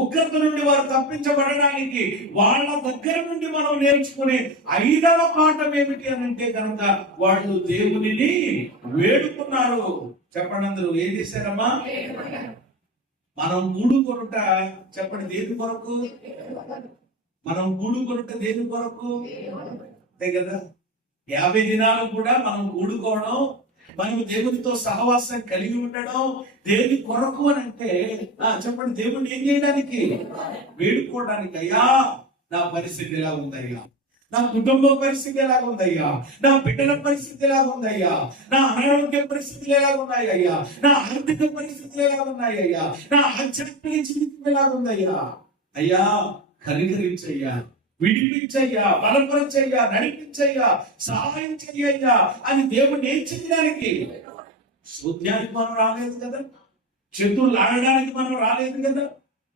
ఉగ్రత నుండి వారు తప్పించబడడానికి వాళ్ళ దగ్గర నుండి మనం నేర్చుకునే 5వ పాఠం ఏమిటి అని అంటే కనుక వాళ్ళు దేవునిని వేడుకున్నారు. చెప్పండి అందరూ, ఏం చేశారమ్మా? మనం కూడుకొనుట, చెప్పండి దేని కొరకు? మనం కూడుకొనుట దేని కొరకు? అంతే కదా. 50 దినాలు కూడా మనం కూడుకోవడం, మనం దేవునితో సహవాసం కలిగి ఉండడం దేని కొరకు అని అంటే చెప్పండి, దేవుడిని ఏం చేయడానికి? వేడుకోవడానికి. అయ్యా నా పరిస్థితి ఎలా ఉందయ్యా, నా కుటుంబ పరిస్థితి ఎలా ఉందయ్యా, నా బిడ్డల పరిస్థితి ఎలా ఉందయ్యా, నా అనారోగ్య పరిస్థితులు ఎలా ఉన్నాయ్యా, నా ఆర్థిక పరిస్థితులు ఎలా ఉన్నాయ్యా, నా ఆధ్యాత్మిక జీవితం ఎలా ఉందయ్యా, అయ్యా కనికరించయ్యా, విడిపించయ్యా, బలపరచయ్యా, నడిపించయ్యా, సహాయం చెయ్యయ్యా అని దేవుడిని ఏం చేయడానికి? శోధ్యానికి మనం రాలేదు కదా, శత్రువులు ఆడడానికి మనం రాలేదు కదా.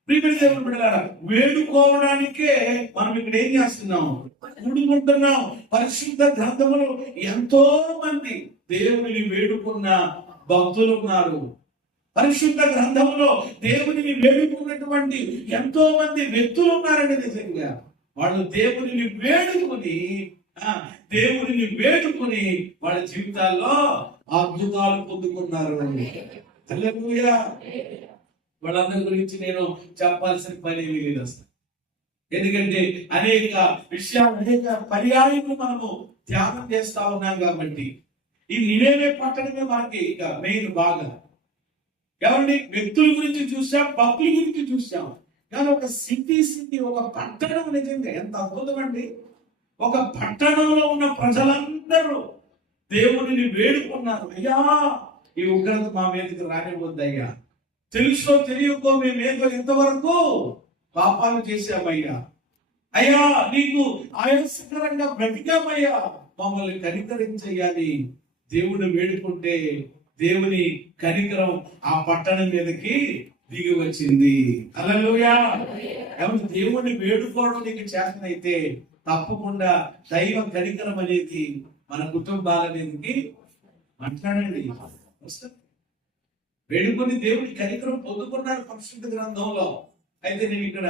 ప్రియమైన దేవుని బిడ్డలారా, వేడుకోవడానికే మనం ఇక్కడ ఏం చేస్తున్నాం? కూడుకుంటున్నాం. పరిశుద్ధ గ్రంథములో ఎంతో మంది దేవుని వేడుకున్న భక్తులు ఉన్నారు. పరిశుద్ధ గ్రంథంలో దేవునిని వేడుకున్నటువంటి ఎంతో మంది వ్యక్తులు ఉన్నారండి. నిజంగా వాళ్ళు దేవునిని వేడుకుని వాళ్ళ జీవితాల్లో అద్భుతాలు పొందుకున్నారు. హల్లెలూయా. వాళ్ళందరి గురించి నేను చెప్పాల్సిన పని లేదు అసలు. ఎందుకంటే అనేక విషయాలు, అనేక పర్యాయములు మనము ధ్యానం చేస్తా ఉన్నాం కాబట్టి ఈ నినేవే పట్టణమే మనకి ఇక మెయిన్. బాగా ఎవరిని వ్యక్తుల గురించి చూసాం, భక్తుల గురించి చూసాం, కానీ ఒక సిటీ ఒక పట్టణం నిజంగా ఎంత అద్భుతం అండి. ఒక పట్టణంలో ఉన్న ప్రజలందరూ దేవుడిని వేడుకున్నారు. అయ్యా ఈ ఉగ్రత మా మీదకి రానివ్వద్దయ్యా, తెలుసో తెలియకో మేమేదో ఇంతవరకు పాపాలు చేశామయ్యా, అయ్యా నీకు ఆయాసకరంగా బ్రతికామయ్యా, మమ్మల్ని కనికరించయ్యాని దేవుని వేడుకుంటే దేవుని కనికరం ఆ పట్టణం మీదకి దిగి వచ్చింది. హల్లెలూయా. దేవుణ్ణి వేడుకోవడం నీకు చేతనైతే తప్పకుండా దైవ కనికరం అనేది మన కుటుంబాల మీదకి మాట్లాడండి. వేడుకొని దేవుని కనికరం పొందుకున్నారు పరిశుద్ధ గ్రంథంలో. అయితే నేను ఇక్కడ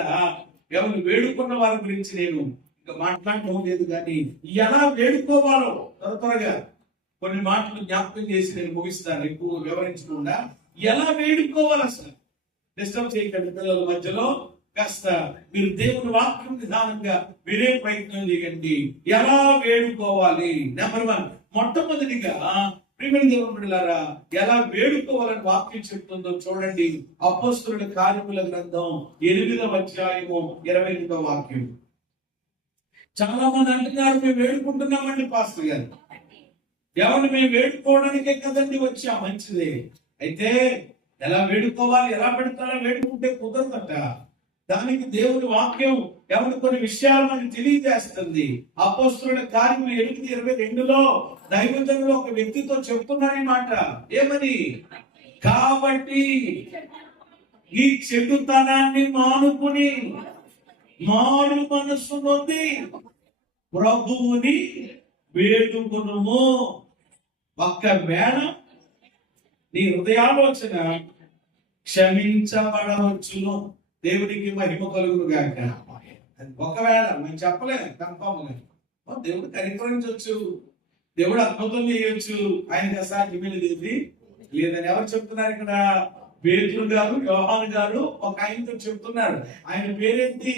ఎవరు వేడుకున్న వారి గురించి నేను ఇంకా మాట్లాడటం లేదు, కానీ ఎలా వేడుకోవాలో త్వరగా కొన్ని మాటలు జ్ఞాపకం చేసి నేను ముగిస్తాను, ఎక్కువ వివరించకుండా. ఎలా వేడుకోవాలి అసలు డిస్టర్బ్ చేయకండి పిల్లల మధ్యలో. కాస్త మీరు దేవుని వాక్యం విధానంగా వినే ప్రయత్నం చేయండి. ఎలా వేడుకోవాలి? నెంబర్ 1, మొట్టమొదటిగా ప్రియమైన దేవుని బిడ్డలారా, ఎలా వేడుకోవాలని వాక్యం చెప్తుందో చూడండి. అపోస్తలుల కార్యముల గ్రంథం 8వ అధ్యాయము 28వ వాక్యం. చాలా మంది అంటున్నారు మేము వేడుకుంటున్నామండి పాస్టర్ గారు. ఎవరిని మేము వేడుకోవడానికే కదండి వచ్చా, మంచిదే. అయితే ఎలా వేడుకోవాలి, ఎలా పెడతారో వేడుకుంటే కుదరదట. దానికి దేవుని వాక్యం ఎవరి కొన్ని విషయాలు మనకి తెలియజేస్తుంది. అపోస్తలుల కార్యములు 8:22లో దైవజనులు ఒక వ్యక్తితో చెప్తున్నారని మాట. ఏమని? కాబట్టి ఈ చెడుతనాన్ని మానుకుని మారు మనస్సు నొంది ప్రభువుని వేడుకొనుము. ఒక్కవేళ నీ హృదయాలోచన క్షమించబడవచ్చును. దేవుడికి మహిమ కలుగును గాక. ఒకవేళ మేము చెప్పలేము కన్ఫర్మ్, దేవుడు కనికరించవచ్చు, దేవుడు అద్భుతం చేయొచ్చు, ఆయనకి అసాధ్యమైనది లేదని ఎవరు చెప్తున్నారు ఇక్కడ? పేతురు గారు, యోహాను గారు ఒక ఆయనతో చెప్తున్నారు. ఆయన పేరేంటి?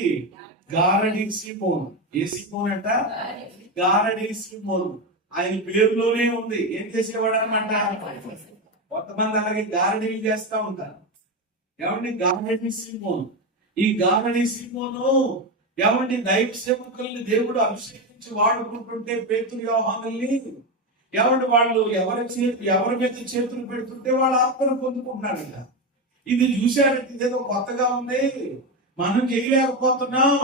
గారడీ సీమోను. ఏ సీమోన్ అంట? గారడీ సీమోను. ఆయన పేరులోనే ఉంది. ఏం చేసేవాడు అనమాట? కొంతమంది అలాగే గారడీలు చేస్తా ఉంటారు. ఎవరిని? గారడీ సీమోను. ఈ గారడీ సీమోను ఎవరిని? దైవ సేవకుల్ని దేవుడు అభిషేకించి వాడుకుంటుంటే పేతురు యోహానుల్ని ఎవరి వాళ్ళు ఎవరి మీద చేతులు పెడుతుంటే వాళ్ళ ఆత్మను పొందుకుంటున్నారట. ఇది చూశారంటే ఇదేదో కొత్తగా ఉంది, మనం చేయలేకపోతున్నాం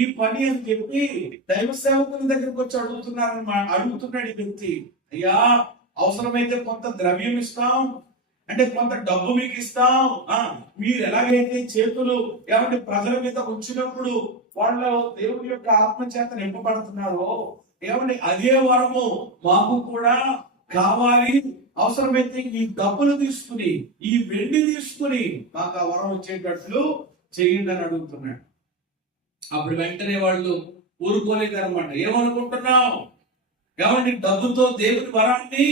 ఈ పని అని చెప్పి దైవ సేవకుల దగ్గరికి వచ్చి అడుగుతున్నాడు ఈ వ్యక్తి. అయ్యా, అవసరమైతే కొంత ద్రవ్యం ఇస్తాం, అంటే కొంత డబ్బు మీకు ఇస్తాం. మీరు ఎలాగైతే చేతులు ఏమంటే ప్రజల మీద ఉంచినప్పుడు వాళ్ళు దేవుడి యొక్క ఆత్మ చేత నింపబడుతున్నారో, ఏమంటే అదే వరము మాకు కూడా కావాలి. అవసరమైతే ఈ డబ్బులు తీసుకుని, ఈ వెండి తీసుకుని మాకు ఆ వరం వచ్చేటట్లు చేయండి అని అడుగుతున్నాడు. అప్పుడు వెంటనే వాళ్ళు ఊరుకోలేదన్నమాట. ఏమనుకుంటున్నావు? ఏమంటే డబ్బుతో దేవుని వరాన్ని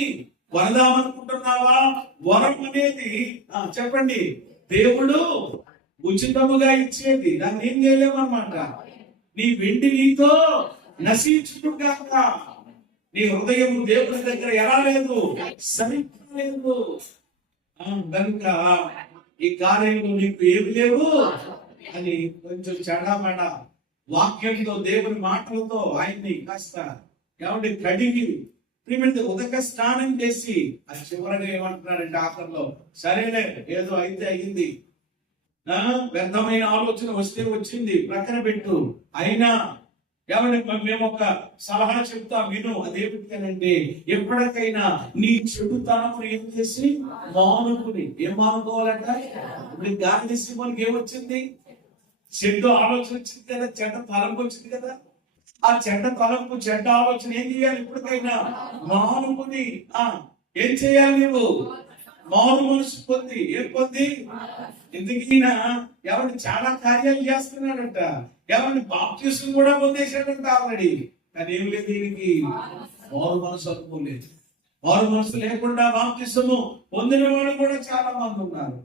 వరదామనుకుంటున్నావా? వరం అనేది చెప్పండి, దేవుడు ఉచితముగా ఇచ్చేది, దాన్ని ఏం చేయలేమన్నమాట. నీ వెండి నీతో నశించుగాక, నీ హృదయం దేవుని దగ్గర ఎలా లేదు, సరిగ్గా లేదు. కనుక ఈ కార్యంలో నీకు ఏమి లేవు అని కొంచెం చెడమడ వాక్యంతో, దేవుని మాటలతో ఆయన్ని కాస్త ఏమంటే కడిగి ఉదక స్నానం చేసి అది చివరగా ఏమంటున్నారంటే ఆఖరిలో, సరేలే ఏదో అయితే అయింది, వ్యర్థమైన ఆలోచన వస్తే వచ్చింది, ప్రక్కన పెట్టు. అయినా ఏమంటే మేము ఒక సలహా చెప్తా విను. అదేమిటంటే ఎప్పటికైనా నీ చెడుతనం ఏం చేసి మానుకుని, ఏం మానుకోవాలంట? ఇప్పుడు గాంధీ సింహానికి ఏమొచ్చింది? చెడ్డ ఆలోచన వచ్చింది కదా, చెడ్డ తలంపు వచ్చింది కదా. ఆ చెడ్డ తలంపు, చెడ్డ ఆలోచన ఏం చేయాలి? ఇప్పటికైనా మానుకుని ఏం చేయాలి? నువ్వు మారు మనసు పొంది, ఏం పొంది? ఎందుకైనా ఎవరిని చాలా కార్యాలు చేస్తున్నాడంట, ఎవరిని బాప్తిసం కూడా పొందేశాడంట ఆల్రెడీ. కానీ ఏం లేదు, దీనికి మారు మనసు అనుకోలేదు. మారు మనసు లేకుండా బాప్తిసము పొందిన వాళ్ళు కూడా చాలా మంది ఉన్నారు.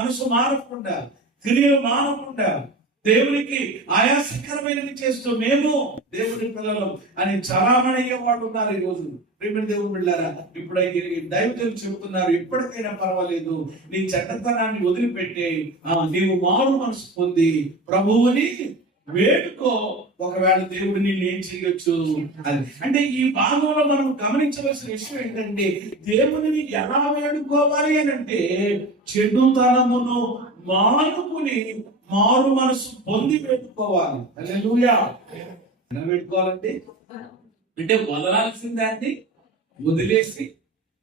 మనసు మారకుండా, క్రియలు మారకుండా, దేవునికి ఆయాసకరమైనవి చేస్తూ మేము దేవుని పిల్లలు అని చలామణయ్యే వాళ్ళు ఉన్నారు ఈ రోజు. ప్రేమ దేవుని బిడ్డలారా, ఇప్పుడైతే దైవజనులు చెబుతున్నారు, ఎప్పటికైనా పర్వాలేదు, నీ చెడ్డతనాన్ని వదిలిపెట్టే నీవు మారు మనసు పొంది ప్రభువుని వేడుకో. ఒకవేళ దేవుడు నిన్ను ఏం చేయొచ్చు అది. అంటే ఈ భాగంలో మనం గమనించవలసిన విషయం ఏంటంటే, దేవుని ఎలా వేడుకోవాలి అని అంటే చెడుతనమును మానుకుని మారు మనసు పొంది పెట్టుకోవాలి. హల్లెలూయా. ఎలా పెట్టుకోవాలంటే, అంటే వదలాల్సిన దాన్ని వదిలేసి,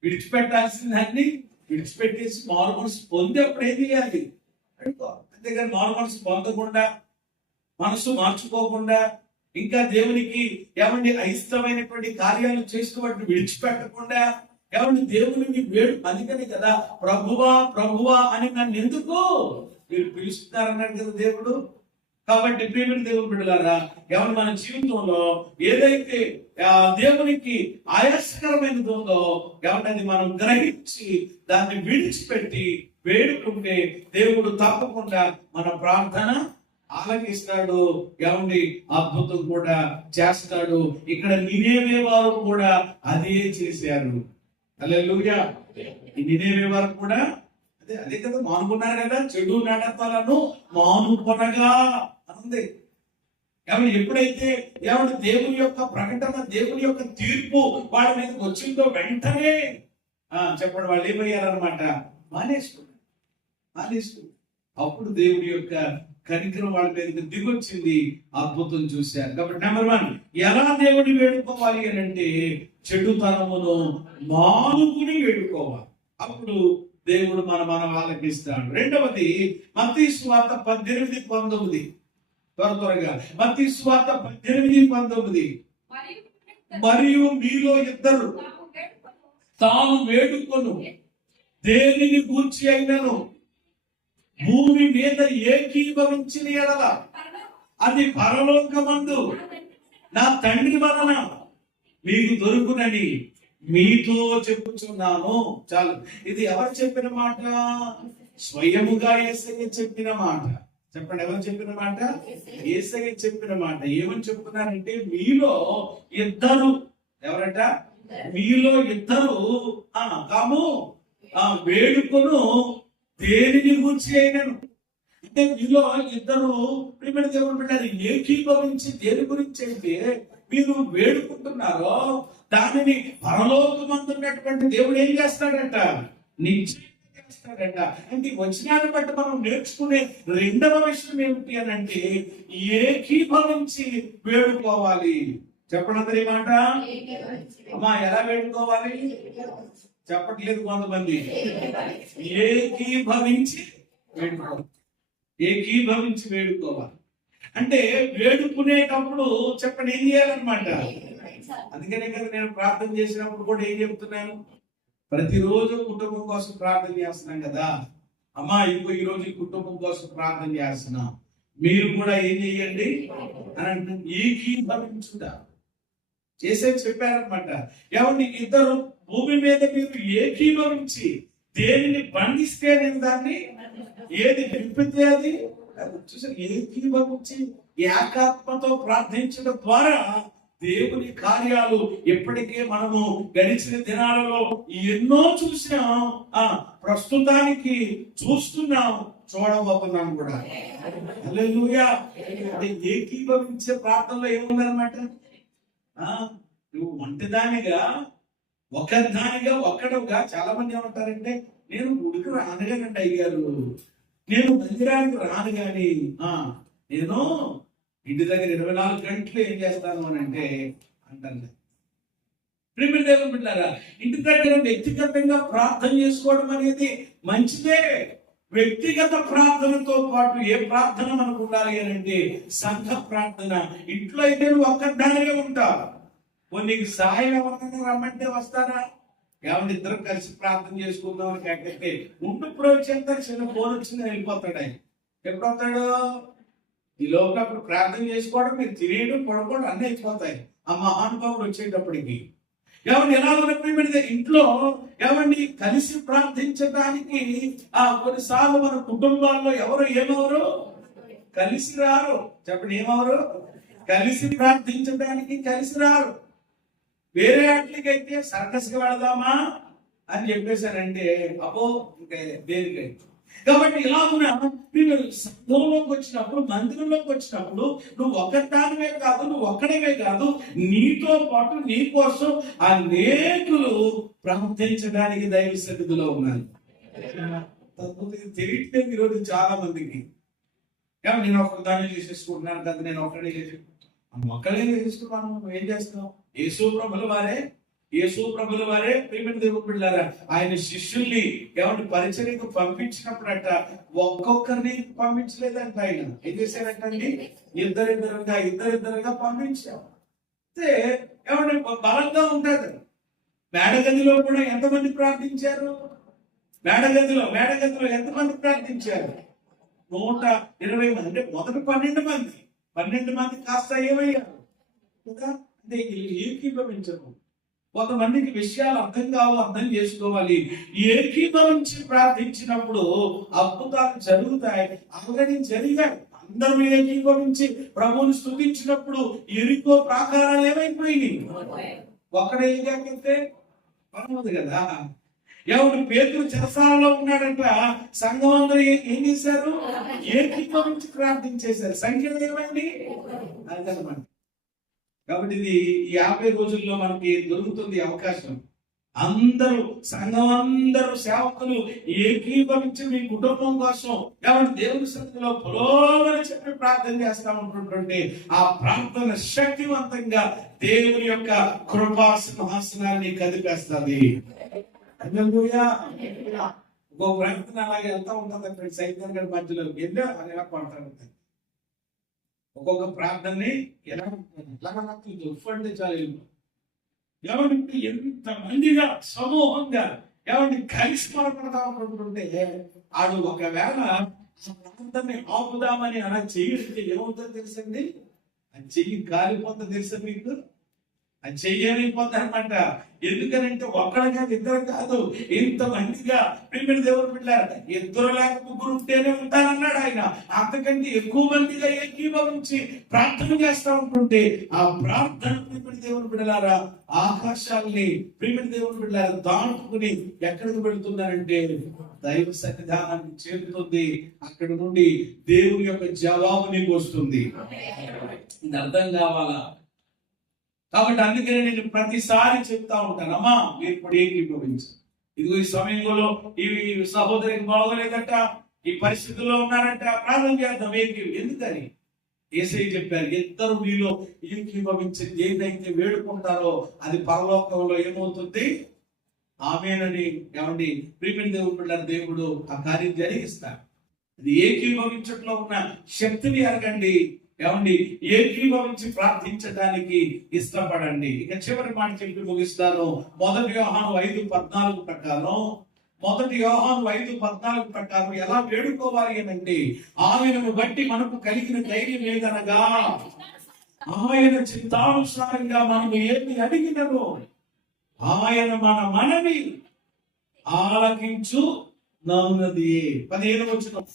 విడిచిపెట్టాల్సిన దాన్ని విడిచిపెట్టేసి మారు మనసు పొంది అప్పుడు ఏం చేయాలి? అంతేగాని మారు మనసు పొందకుండా, మనసు మార్చుకోకుండా, ఇంకా దేవునికి ఏమండి అయిష్టమైనటువంటి కార్యాలు చేసుకోవట్టు విడిచిపెట్టకుండా, ఏమండి దేవుని వేడు. అందుకని కదా ప్రభువా ప్రభువా అని నన్ను ఎందుకు మీరు పిలుస్తున్నారన్నాడు కదా దేవుడు. కాబట్టి ప్రియమైన దేవుని బిడ్డలారా, ఎవరు మన జీవితంలో ఏదైతే దేవునికి ఆయాసకరమైనది ఉందో ఎవరిని మనం గ్రహించి దాన్ని విడిచిపెట్టి వేడుకుంటే దేవుడు తప్పకుండా మన ప్రార్థన ఆలకిస్తాడు. ఏమండి అద్భుతం కూడా చేస్తాడు. ఇక్కడ నినేవే వారు కూడా అదే చేశారు. హల్లెలూయా. ఈ నినేవే వారు కూడా అదే కదా మానుకున్నారు కదా, చెడు నడతలను మానుకొనగా అనుంది. ఏమన్నా ఎప్పుడైతే ఏమన్నా దేవుని యొక్క ప్రకటన, దేవుని యొక్క తీర్పు వాళ్ళ మీదకి వచ్చిందో వెంటనే చెప్పండి వాళ్ళు ఏమయ్యారనమాట, మానేసుకున్నారు. అప్పుడు దేవుని యొక్క కనికరం వాళ్ళ మీదకి దిగొచ్చింది, అద్భుతం చూశారు. కాబట్టి నెంబర్ 1, ఎలా దేవుడిని వేడుకోవాలి అని అంటే చెడుతనమును మానుకుని వేడుకోవాలి. అప్పుడు దేవుడు మనం ఆలకిస్తాడు. రెండవది మత్తయి సువార్త 18:19. త్వరగా మత్తయి సువార్త 18:19. మరియు మీలో ఇద్దరు తాను వేడుకొను దేనిని గూర్చి అయినను భూమి మీద ఏకీభవించిన ఎడల అది పరలోకమందు నా తండ్రి వలన మీకు దొరుకునని మీతో చెప్పుచున్నాను. చాలు. ఇది ఎవరు చెప్పిన మాట? స్వయముగా యేసయ్య చెప్పిన మాట. చెప్పండి, ఎవరు చెప్పిన మాట? యేసయ్య చెప్పిన మాట. ఏమని చెప్తున్నారంటే, మీలో ఇద్దరు, ఎవరట? మీలో ఇద్దరు తాము వేడుకొను దేనిని గురించి అయినను. అంటే మీలో ఇద్దరు ప్రియమైన దేవుని బిడ్డలు ఏకీభవించి దేని గురించి అయితే మీరు వేడుకుంటున్నారో దానిని పరలోకమందున్నటువంటి దేవుడు ఏం చేస్తాడట? నిశ్చయంగా చేస్తాడట. అంటే ఈ వచనాన్ని బట్టి మనం నేర్చుకునే రెండవ విషయం ఏమిటి అని అంటే, ఏకీభవించి వేడుకోవాలి. చెప్పండి ఈ మాట. అమ్మా, ఎలా వేడుకోవాలి? చెప్పట్లేదు కొంతమంది. ఏకీభవించి వేడుకోవాలి. ఏకీభవించి వేడుకోవాలి అంటే వేడుకునేటప్పుడు చెప్పండి ఏం చేయాలన్నమాట. అందుకనే కదా నేను ప్రార్థన చేసినప్పుడు కూడా ఏం చెప్తున్నాను, ప్రతిరోజు కుటుంబం కోసం ప్రార్థన చేస్తున్నాం కదా. అమ్మా, ఈ రోజు ఈ కుటుంబం కోసం ప్రార్థన చేస్తున్నాం, మీరు కూడా ఏం చెయ్యండి అని అంటే ఏకీభవించుట చేసేది చెప్పారనమాట. ఏమండి, ఇద్దరు భూమి మీద మీరు ఏకీభవించి దేనిని బంధిస్తే నేను దాన్ని, ఏది విప్పితే అది చూసారు. ఏకీభవించి ఏకాత్మతో ప్రార్థించడం ద్వారా దేవుని కార్యాలు ఎప్పటికే మనము గడిచిన దినాలలో ఎన్నో చూసినాం, ప్రస్తుతానికి చూస్తున్నాం, చూడబోతున్నాం కూడా. హల్లెలూయా. ఏకీభవించే ప్రార్థనలో ఏముందన్నమాట, నువ్వు ఒంటిదానిగా ఒక్కడుగా చాలా మంది ఏమంటారంటే, నేను గుడికి రానుగానండి అయ్యారు, నేను మందిరానికి రాను గాని నేను ఇంటి దగ్గర 24 గంటలు ఏం చేస్తాను అని అంటే అంటాను. ప్రియమైన దేవుని బిడ్డలారా, ఇంటి దగ్గర వ్యక్తిగతంగా ప్రార్థన చేసుకోవడం అనేది మంచిదే. వ్యక్తిగత ప్రార్థనతో పాటు ఏ ప్రార్థన మనకు ఉండాలి అని అంటే సంఘ ప్రార్థన. ఇంట్లో అయితే నువ్వు ఒక్కదానిగా ఉంటావు, నీకు సహాయం ఎవరైనా రమ్మంటే వస్తారా? ఏమన్నా ఇద్దరు కలిసి ప్రార్థన చేసుకుందాం అని కాకపోతే ఉండు ప్రవేశంతా చిన్న ఫోన్ వచ్చిందని వెళ్ళిపోతాడు. ఆయన ఎప్పుడు వస్తాడు? ఈ లోపల అప్పుడు ప్రార్థన చేసుకోవడం, మీరు తినేయడం, పడుకోవడం అన్నీ అయిపోతాయి ఆ మహానుభావుడు వచ్చేటప్పటికి. ఏమండి ఎలా ఉన్నప్పుడు ఇంట్లో ఏమండి కలిసి ప్రార్థించడానికి కొన్నిసార్లు మన కుటుంబాల్లో ఏమవరు కలిసి రారు. చెప్పండి, ఏమవరు కలిసి ప్రార్థించడానికి కలిసి రారు. వేరే వాటికి అయితే సర్కస్ కి వెళదామా అని చెప్పేశారంటే అబ్బో ఇంకా దేనికైతే. కాబట్టి ఇలా కూడా మీరు సంఘంలోకి వచ్చినప్పుడు, మందిరంలోకి వచ్చినప్పుడు నువ్వు ఒక్కదానివే కాదు, నువ్వు ఒక్కడవే కాదు, నీతో పాటు నీ కోసం అనేకులు ప్రార్థించడానికి దైవ సన్నిధిలో ఉన్నారు. తెలియట్లేదు ఈరోజు చాలా మందికి. నేను ఒక్కదాన్ని చేసేసుకుంటున్నాను కదా, నేను ఒక్కడే ఒక్కడే చేసుకున్నాను. ఏం చేస్తున్నాం? యేసు ప్రభుల వారే ప్రియమైన దేవుని బిడ్డలారా, ఆయన శిష్యుల్ని ఏమంటే పరిచర్యకు పంపించినప్పుడట ఒక్కొక్కరిని పంపించలేదంట. ఆయన ఏం చేశారంటండి? ఇద్దరిద్దరుగా పంపించారు. ఏమంటే బలంగా ఉంటుంది. మేడగదిలో కూడా ఎంతమంది ప్రార్థించారు? మేడగదిలో ఎంతమంది ప్రార్థించారు? 120 మంది. అంటే మొదటి 12 మంది కాస్త ఏమయ్యారు కదా. అంటే ఏకీభవించరు. కొంతమందికి విషయాలు అర్థం చేసుకోవాలి. ఏకీభవించి ప్రార్థించినప్పుడు అద్భుతాలు జరుగుతాయి. ఆల్రెడీ జరిగాయి. అందరూ ఏకీభవించి ప్రభువుని స్తుతించినప్పుడు ఎరికో ప్రాకారాలు ఏమైపోయినాయి? ఒక్కడే ఏకాకితే పర్వాలేదు కదా. ఎవరు పేతురు చెరసాలలో ఉన్నాడంట, సంఘం అందరూ ఏం చేశారు? ఏకీభవించి ప్రార్థించేశారు. సంఖ్య ఏమైంది? అదనమాట. కాబట్టి ఇది 50 రోజుల్లో మనకి దొరుకుతుంది అవకాశం. సంఘం అందరూ సేవకులు ఏకీభవించి మీ కుటుంబం కోసం ఏమంటే దేవుని సన్నిధిలో పొలోమని చెప్పి ప్రార్థన చేస్తా ఉంటుంటే ఆ ప్రార్థన శక్తివంతంగా దేవుని యొక్క కృపా సింహాసనాన్ని కదిపేస్తుంది. ఇంకో ప్రార్థన అలాగే వెళ్తా ఉంటుంది. సైతం గడి మధ్యలో ఎన్నో అని ఎలా పడతా ఉంటాయి. ఒక్కొక్క ప్రార్థనని ఎలా అంటే చాలు ఏమంటే ఎంత మందిగా సమూహంగా ఏమంటే కలిసి మాట్లాడతా ఉంటుంటే ఆడు ఒకవేళ ప్రార్థనని ఆపుదామని అలా చెయ్యిస్తే ఏమవుతుందో తెలుసండి? అది చెయ్యి కాలిపోతా తెలుసా మీకు? అది చెయ్యమైపోతుంది అనమాట. ఎందుకనంటే ఒక్కడు కాదు, ఇద్దరు కాదు, ఇంతమందిగా ప్రియమైన దేవుని బిడ్డలారా, 2 లేక 3 ఉంటేనే ఉంటానన్నాడు ఆయన. అంతకంటే ఎక్కువ మందిగా ఏకీభవించి ప్రార్థన చేస్తా ఉంటుంటే ఆ ప్రార్థన ప్రియమైన దేవుని బిడ్డలారా ఆకాశాలని ప్రియమైన దేవుని బిడ్డలారా దాటుకుని ఎక్కడికి వెళుతున్నారంటే దైవ సన్నిధానానికి చేరుతుంది. అక్కడ నుండి దేవుని యొక్క జవాబు నీకు వస్తుంది. ఇది అర్థం కావాలా? కాబట్టి అందుకని నేను ప్రతిసారి చెప్తా ఉంటాను, అమ్మా మీరు ఇప్పుడు ఏకీభవించండి. ఇదిగో ఈ సమయంలో ఈ సహోదరికి బాగోలేదట, ఈ పరిస్థితుల్లో ఉన్నారంట, ప్రార్థన చేద్దాం ఎందుకని యేసయ్య చెప్పారు, ఇద్దరు మీలో ఏకీభవించి ఏదైతే వేడుకుంటారో అది పరలోకంలో ఏమవుతుంది, ఆమేనని. ఏమండి ప్రియమైన దేవుడు పిల్లల దేవుడు ఆ కార్యం జరిగిస్తారు. అది ఏకీభవించట్లో ఉన్న శక్తిని అడగండి. ఏమండి ఏకీభవించి ప్రార్థించడానికి ఇష్టపడండి. ఇక చివరి మాట చెప్పి ముగిస్తాను. 1 యోహాను 5:14 ప్రకారం, 1 యోహాను 5:14 ప్రకారం ఎలా వేడుకోవాలి అంటే, ఆయనను బట్టి మనకు కలిగిన ధైర్యం ఏదనగా, ఆయన చిత్తానుసారంగా మనము ఏమి అడిగినను ఆయన మన మనవి ఆలకించు నన్నది. 15 వచనం,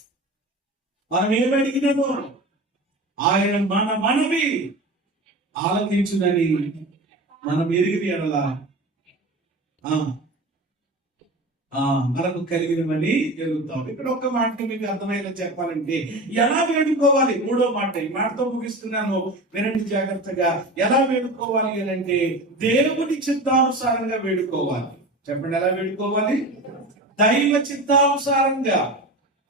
మనం ఏమి అడిగినను ఆయన మన మనవి ఆలకించునని మనం ఎరిగిన ఎడలా మనకు కలిగినవని ఎరుగుతాం. ఇక్కడ ఒక్క మాట మీకు అర్థమయ్యేలా చెప్పాలంటే, ఎలా వేడుకోవాలి? 3వ మాట, ఈ మాటతో ముగిస్తున్నాను, వినండి జాగ్రత్తగా. ఎలా వేడుకోవాలి అని అంటే, దేవుని చిత్తానుసారంగా వేడుకోవాలి. చెప్పండి, ఎలా వేడుకోవాలి? దైవ చిత్తానుసారంగా,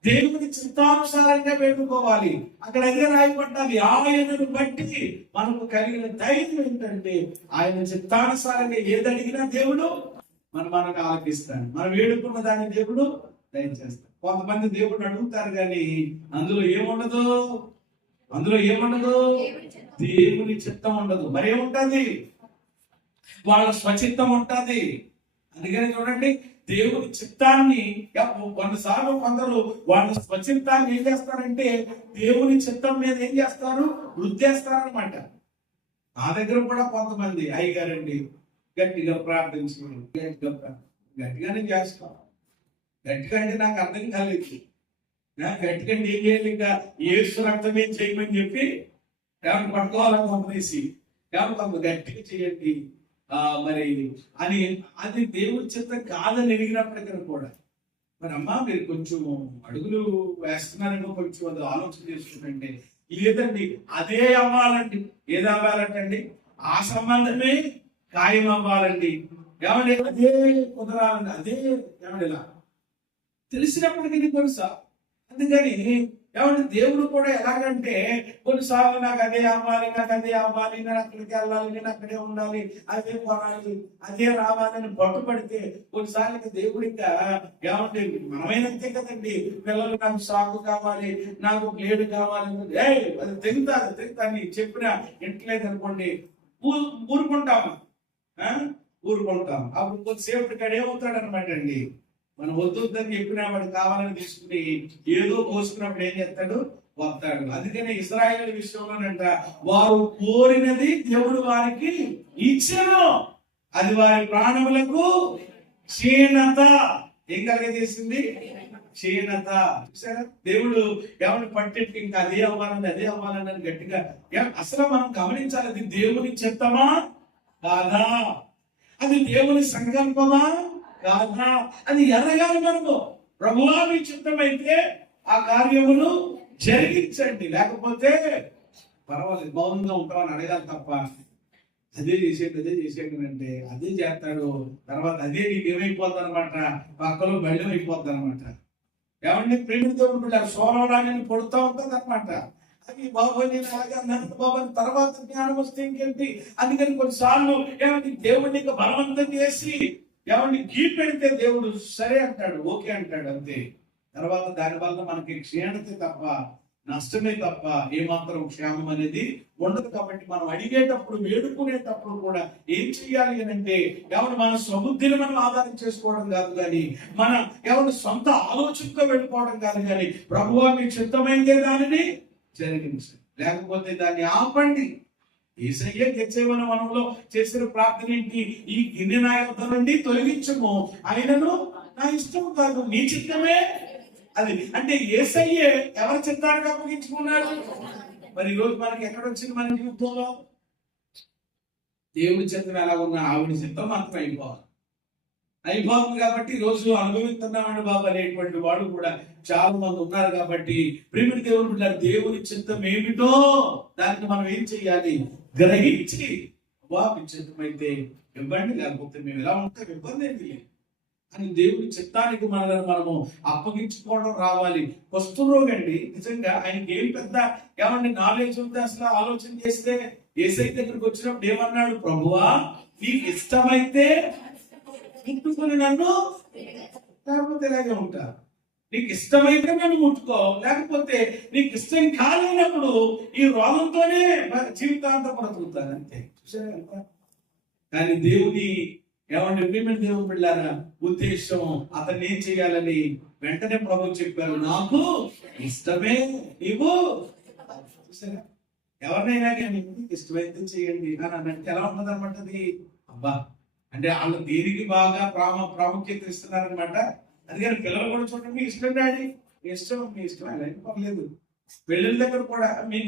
దేవుని చిత్తానుసారంగా వేడుకోవాలి. అక్కడ అదే రాయబడ్డాలి, ఆయనను బట్టి మనకు కలిగిన ధైర్యం ఏంటంటే, ఆయన చిత్తానుసారంగా ఏది అడిగినా దేవుడు మనకు ఆలకిస్తాడు. మనం వేడుకున్న దాన్ని దేవుడు దయచేస్తాడు. కొంతమంది దేవుడు అడుగుతారు కానీ అందులో ఏముండదు, దేవుని చిత్తం ఉండదు. మరేముంటది? వాళ్ళ స్వచిత్తం ఉంటది. అందుకని చూడండి, దేవుని చిత్తాన్ని కొన్నిసార్లు కొందరు వాళ్ళ స్వచిత్తాన్ని ఏం చేస్తారంటే, దేవుని చిత్తం మీద ఏం చేస్తారు, వృద్ధేస్తారనమాట. నా దగ్గర కూడా కొంతమంది అయ్యగారండి గట్టిగా ప్రార్థించడం, గట్టిగానే చేస్తాం. గట్టిగా అంటే నాకు అర్థం కాలేదు. గట్టిగా ఏం చేయాలి, ఇంకా ఏసు రక్తమే చేయమని చెప్పి కాబట్టి పట్టుకోవాలని పంపేసి కాబట్టి కొంత గట్టిగా చేయండి మరి అని, అది దేవుడి చిత్తం కాదని ఎరిగినప్పటికీ కూడా మరి అమ్మా మీరు కొంచెం అడుగులు వేస్తున్నారని కొంచెం అది ఆలోచన చేసుకుంటే, లేదండి అదే అవ్వాలండి. ఏది అవ్వాలంటండి? ఆ సంబంధమే ఖాయం అవ్వాలండి. ఏమంటే అదే కుదరాలండి, అదే ఏమంటే ఇలా తెలిసినప్పటికీ కొలుసా. అందుకని ఏమంటే దేవుడు కూడా ఎలాగంటే, కొన్నిసార్లు నాకు అదే అవ్వాలి, నేను అక్కడికి వెళ్ళాలి, నేను అక్కడే ఉండాలి, అదే కొనాలి, అదే రావాలని పట్టుబడితే కొన్నిసార్లు దేవుడు ఇంకా ఏమంటే మనమైనంతే కదండి. పిల్లలు నాకు సాగు కావాలి, నాకు ప్లేడు కావాలి, అది తెగుతా అని చెప్పినా ఇంట్లేదు అనుకోండి, ఊరుకుంటాం. అప్పుడు కొద్దిసేపటి కాడ ఏమవుతాడు అనమాట అండి, మనం వద్దని చెప్పినా వాడు కావాలని తీసుకుని ఏదో కోసుకున్నప్పుడు ఏం చేస్తాడు, వస్తాడు. అందుకనే ఇశ్రాయేలు విషయంలోనంట, వారు కోరినది దేవుడు వారికి ఇచ్చెను, అది వారి ప్రాణములకు క్షీణత ఏం కలిగజేసింది, క్షీణత. చూసారా, దేవుడు ఎవరిని పట్టెట్టి ఇంకా అదే అవ్వాలని గట్టిగా అసలు మనం గమనించాలి, అది దేవుని చిత్తమా కాదా, అది దేవుని సంకల్పమా కాదా, అది ఎరగాలి మనము. ప్రభువా మీ చిత్తమైతే ఆ కార్యమును జరిగించండి, లేకపోతే పర్వాలేదు మౌనంగా ఉంటామని అడగాలి తప్ప అదే చేసేది అంటే అదే చేస్తాడు. తర్వాత అదే నీకు ఏమైపోద్ది అనమాట, పక్కలో బళ్ళం అయిపోద్ది అనమాట. ఏమంటే ప్రేమితో ఉంటాడు, సోలవడానికి పడుతూ ఉంటుంది అనమాట. అది బాబు నేను అలాగే అన్నాను బాబు, తర్వాత జ్ఞానం వస్తే ఇంకేంటి. అందుకని కొన్నిసార్లు ఏమంటే దేవుడిని బలవంతం చేసి ఏమంటే గీ పెడితే దేవుడు సరే అంటాడు, ఓకే అంటాడు, అంతే. తర్వాత దానివల్ల మనకి క్షీణత తప్ప, నష్టమే తప్ప ఏమాత్రం క్షేమం అనేది ఉండదు. కాబట్టి మనం అడిగేటప్పుడు, వేడుకునేటప్పుడు కూడా ఏం చెయ్యాలి అని అంటే, ఎవరు మన స్వబుద్ధిని మనం ఆధారం చేసుకోవడం కాదు, కానీ మన ఎవరు సొంత ఆలోచనతో వెళ్ళిపోవడం కాదు, కానీ ప్రభువా మీ చిత్తమైందే దానిని జరిగించండి, లేకపోతే దాన్ని ఆపండి. యేసయ్య గెత్సేమనే వనంలో చేసిన ప్రార్థన ఏంటి? ఈ గిన్నె నా యొద్ద నుండి తొలగించము, ఆయనను నా ఇష్టం కాదు నీ చిత్తమే. అది అంటే యేసయ్యే ఎవరి చిత్తానికి అప్పగించుకున్నాడు. మరి ఈరోజు మనకి ఎక్కడ వచ్చింది మన జీవితంలో? దేవుడి చిత్తం ఎలా ఉన్నా ఆవిడ చిత్తం మాత్రం అయిపోతుంది. కాబట్టి రోజు అనుభవిస్తున్నామండి బాబు అనేటువంటి వాడు కూడా చాలా మంది ఉన్నారు. కాబట్టి ప్రేమిటి దేవుడు దేవుని చిత్తం ఏమిటో దానికి మనం ఏం చెయ్యాలి? గ్రహించి మీ చిత్తమైతే ఇవ్వండి, లేకపోతే మేము ఎలా ఉంటాం ఇబ్బంది ఏంటి లేదు అని దేవుడి చిత్తానికి మనల్ని మనము అప్పగించుకోవడం రావాలి. వస్తురోగండి నిజంగా ఆయనకి ఏం పెద్ద ఏమండి నాలెడ్జ్ ఉంది అసలు ఆలోచన చేస్తే యేసయ్య దగ్గరికి వచ్చినప్పుడు ఏమన్నాడు, ప్రభువా నీకు ఇష్టమైతే ముట్టుకొని నన్ను, లేకపోతే ఇలాగే ఉంటారు. నీకు ఇష్టమైతే నన్ను ముట్టుకో, లేకపోతే నీకు ఇష్టం కాలేనప్పుడు ఈ రోగంతోనే జీవితాంతం బ్రతుకుతాను అంతే. చూసారా ఎంత? కానీ దేవుని ఏమంటే ప్రియమైన దేవుని బిడ్డలారా ఉద్దేశం అతన్ని ఏం చేయాలని వెంటనే ప్రభు చెప్పారు, నాకు ఇష్టమే నీవు. చూసారా? ఎవరినైనా కానీ ఇష్టమైతే చేయండి అని అన్నట్టు ఎలా ఉంటది అనమాట అది. అబ్బా అంటే వాళ్ళు దేనికి బాగా ప్రాముఖ్యత ఇస్తున్నారనమాట. అందుకని పిల్లలు కూడా చూడండి, మీ ఇష్టం డాడీ, మీ ఇష్టం అలా పర్లేదు. పెళ్ళిళ్ళ దగ్గర కూడా మీకు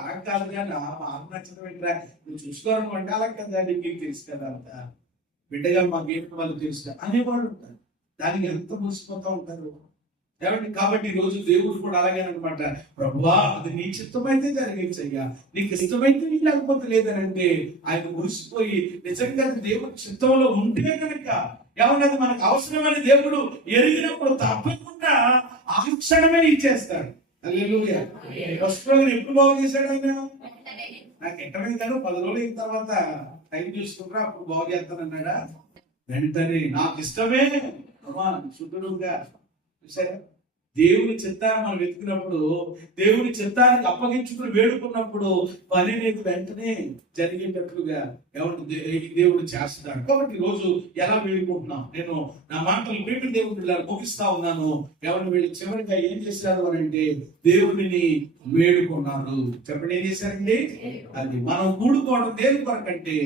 అలా కాదు కానీ మా అమ్మ నచ్చడం ఏంట్రా నువ్వు చూసుకోవాలనుకుంటే అలా కదా మీకు తెలుసు కదా అంత బిడ్డగా మాకేంటి వాళ్ళు తెలుసు అనేవాళ్ళు ఉంటారు. దానికి ఎంత మురిసిపోతూ ఉంటారు కాబట్టి ఈ రోజు దేవుడు కూడా అలాగే అనమాట, ప్రభువా అది నీ చిత్తమైతే జరిగించయ్యా, నీకు ఇష్టమైతే నీ లేకపోతే లేదని అంటే ఆయన మురిసిపోయి నిజంగా దేవుడి చిత్తంలో ఉంటే కనుక ఏమన్నది మనకు అవసరమని దేవుడు ఎరిగినప్పుడు తప్పకుండా ఆ క్షణమే ఇచ్చేస్తాడు. హల్లెలూయా. ఫస్ట్ రోజు ఎప్పుడు బాగు చేశాడు ఆయన? నాకు ఎట్టమైంది కానీ 10 రోజులు అయిన తర్వాత టైం చూసుకుంటా అప్పుడు బాగు చేస్తానన్నాడా? వెంటనే నాకు ఇష్టమే శుద్ధుడుగా. చూసారా? దేవుని చిత్తాన్ని మనం వెతికినప్పుడు, దేవుని చిత్తానికి అప్పగించుకుని వేడుకున్నప్పుడు పని అనేది వెంటనే జరిగేటట్లుగా ఏమంటే దేవుడు చేస్తాడు. కాబట్టి ఈరోజు ఎలా వేడుకుంటున్నాం? నేను నా మాటలు ప్రేమ దేవుడు ముగిస్తా ఉన్నాను. ఎవరిని వీళ్ళు చివరిగా ఏం చేశారు అని అంటే దేవుడిని వేడుకున్నారు. చెప్పండి ఏం చేశారండి? అది మనం కూడుకోవడం దేని కొరకంటే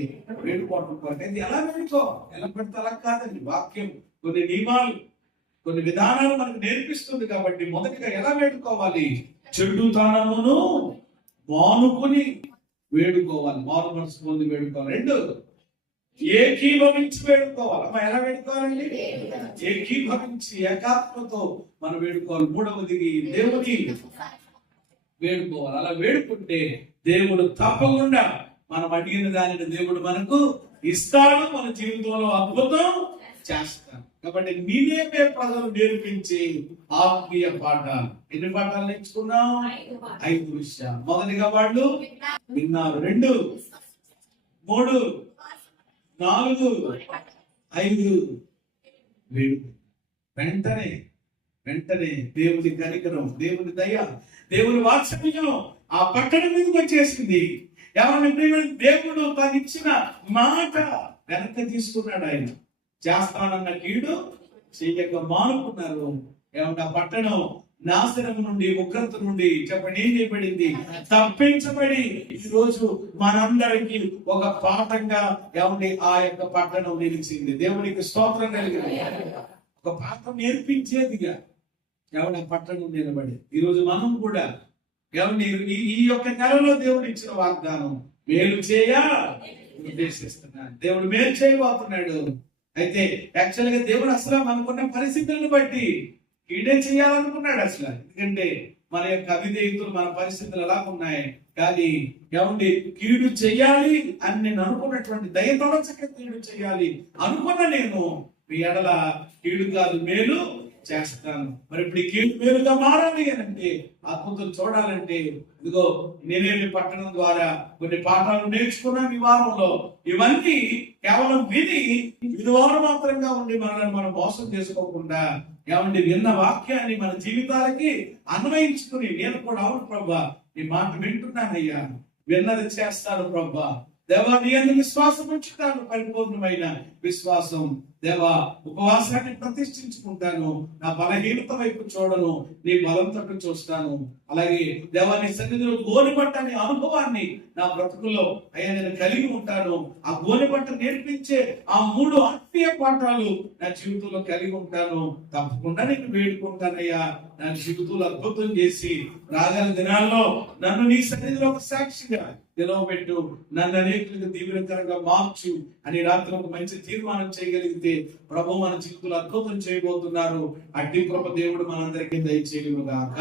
వేడుకోవడం కొరకు. అది ఎలా వేడుకో, ఎలా పెడితే అలా కాదండి. వాక్యం కొన్ని నియమాలు కొన్ని విధానాలు మనకు నేర్పిస్తుంది. కాబట్టి మొదటిగా ఎలా వేడుకోవాలి? చెడుతనమును మానుకుని వేడుకోవాలి, మారు మనసు పొంది వేడుకోవాలి. 2 ఏకీభవించి వేడుకోవాలి. అమ్మ ఎలా వేడుకోవాలండి? ఏకీభవించి ఏకాత్మతో మనం వేడుకోవాలి. 3వది దేవుని వేడుకోవాలి. అలా వేడుకుంటే దేవుడు తప్పకుండా మనం అడిగిన దానిని దేవుడు మనకు ఇస్తాడు, మన జీవితంలో అద్భుతం చేస్తాడు. కాబట్టి మీరే ప్రజలు నేర్పించి ఆత్మీయ పాఠాలు. ఎన్ని పాఠాలు నేర్చుకున్నాం? 5 విషయాలు. మొదటిగా వాళ్ళు విన్నారు, 2, 3, 4, 5 వేడుక. వెంటనే దేవుని కనికరం, దేవుని దయ, దేవుని వాత్సల్యం ఆ పట్టణం మీదకి వచ్చేసింది. ఎవరైనా దేవుడు తను ఇచ్చిన మాట వెనక్కి తీసుకున్నాడు. ఆయన చేస్తానన్న కీడు చేయక మానుకున్నారు. ఏమన్నా పట్టణం నాశనం నుండి, ఉగ్రత నుండి చెప్పండి ఏం చేయబడింది? తప్పించబడి ఈ రోజు మనందరికి ఒక పాఠంగా ఏమండి ఆ యొక్క పట్టణం నిలిచింది. దేవునికి స్తోత్రం కలిగింది. ఒక పాఠం నేర్పించేదిగా ఏమన్నా పట్టణం నిలబడి ఈ రోజు మనం కూడా ఏమండి ఈ యొక్క నెలలో దేవుడు ఇచ్చిన వాగ్దానం మేలు చేయ ఉద్దేశిస్తున్నాడు. దేవుడు మేలు చేయబోతున్నాడు. అయితే యాక్చువల్ గా దేవుడు అసలు మనకున్న పరిస్థితులను బట్టి కీడే చేయాలనుకున్నాడు అసలు. ఎందుకంటే మన యొక్క అవిధేయతలు, మన పరిస్థితులు ఎలా ఉన్నాయి. కానీ ఏమండి కీడు చెయ్యాలి అని నేను అనుకున్నటువంటి దయతోడచక కీడు చెయ్యాలి అనుకున్న నేను మీ ఎడల కీడు కాదు మేలు చేస్తాను. మరి ఇప్పుడు ఈ కీడు మేలుగా మారాలి అని అంటే, అద్భుతం చూడాలంటే ఇదిగో నేనేమి పట్టణం ద్వారా కొన్ని పాఠాలు నేర్చుకున్నాం ఈ వారంలో. ఇవన్నీ కేవలం వినివారం మాత్రంగా ఉండి మనల్ని మనం మోసం చేసుకోకుండా ఏమండి విన్న వాక్యాన్ని మన జీవితాలకి అన్వయించుకుని నేను కూడా అవును ప్రభా ఈ మాట వింటున్నానయ్యా, విన్నది చేస్తాను ప్రభా, దేవా నీ యందు విశ్వాసం ఉంచుతాను, పరిపూర్ణమైన విశ్వాసం. దేవా ఉపవాసాన్ని ప్రతిష్ఠించుకుంటాను, నా బలహీనత వైపు చూడను, నీ బలం తట్టు చూస్తాను. అలాగే దేవా నీ సన్నిధిలో గోనెపట్టని అనుభవాన్ని నా బ్రతుకులో అయ్యా నేను కలిగి ఉంటాను. ఆ గోనెపట్ట నేర్పించే ఆ 3 ఆత్మీయ పాఠాలు నా జీవితంలో కలిగి ఉంటాను. తప్పకుండా నేను వేడుకుంటానయ్యా, నా జీవితంలో అద్భుతం చేసి రాగల దినాల్లో నన్ను నీ సన్నిధిలో ఒక సాక్షిగా నిలవబెట్టు, నన్ను అనేకులకు దీవెనకరంగా మార్చు అని రాత్రి ఒక మంచి తీర్మానం చేయగలిగితే ప్రభు మన జీవితంలో అద్భుతం చేయబోతున్నారు. అట్టి కృప దేవుడు మనందరికీ దయచేయుగాక.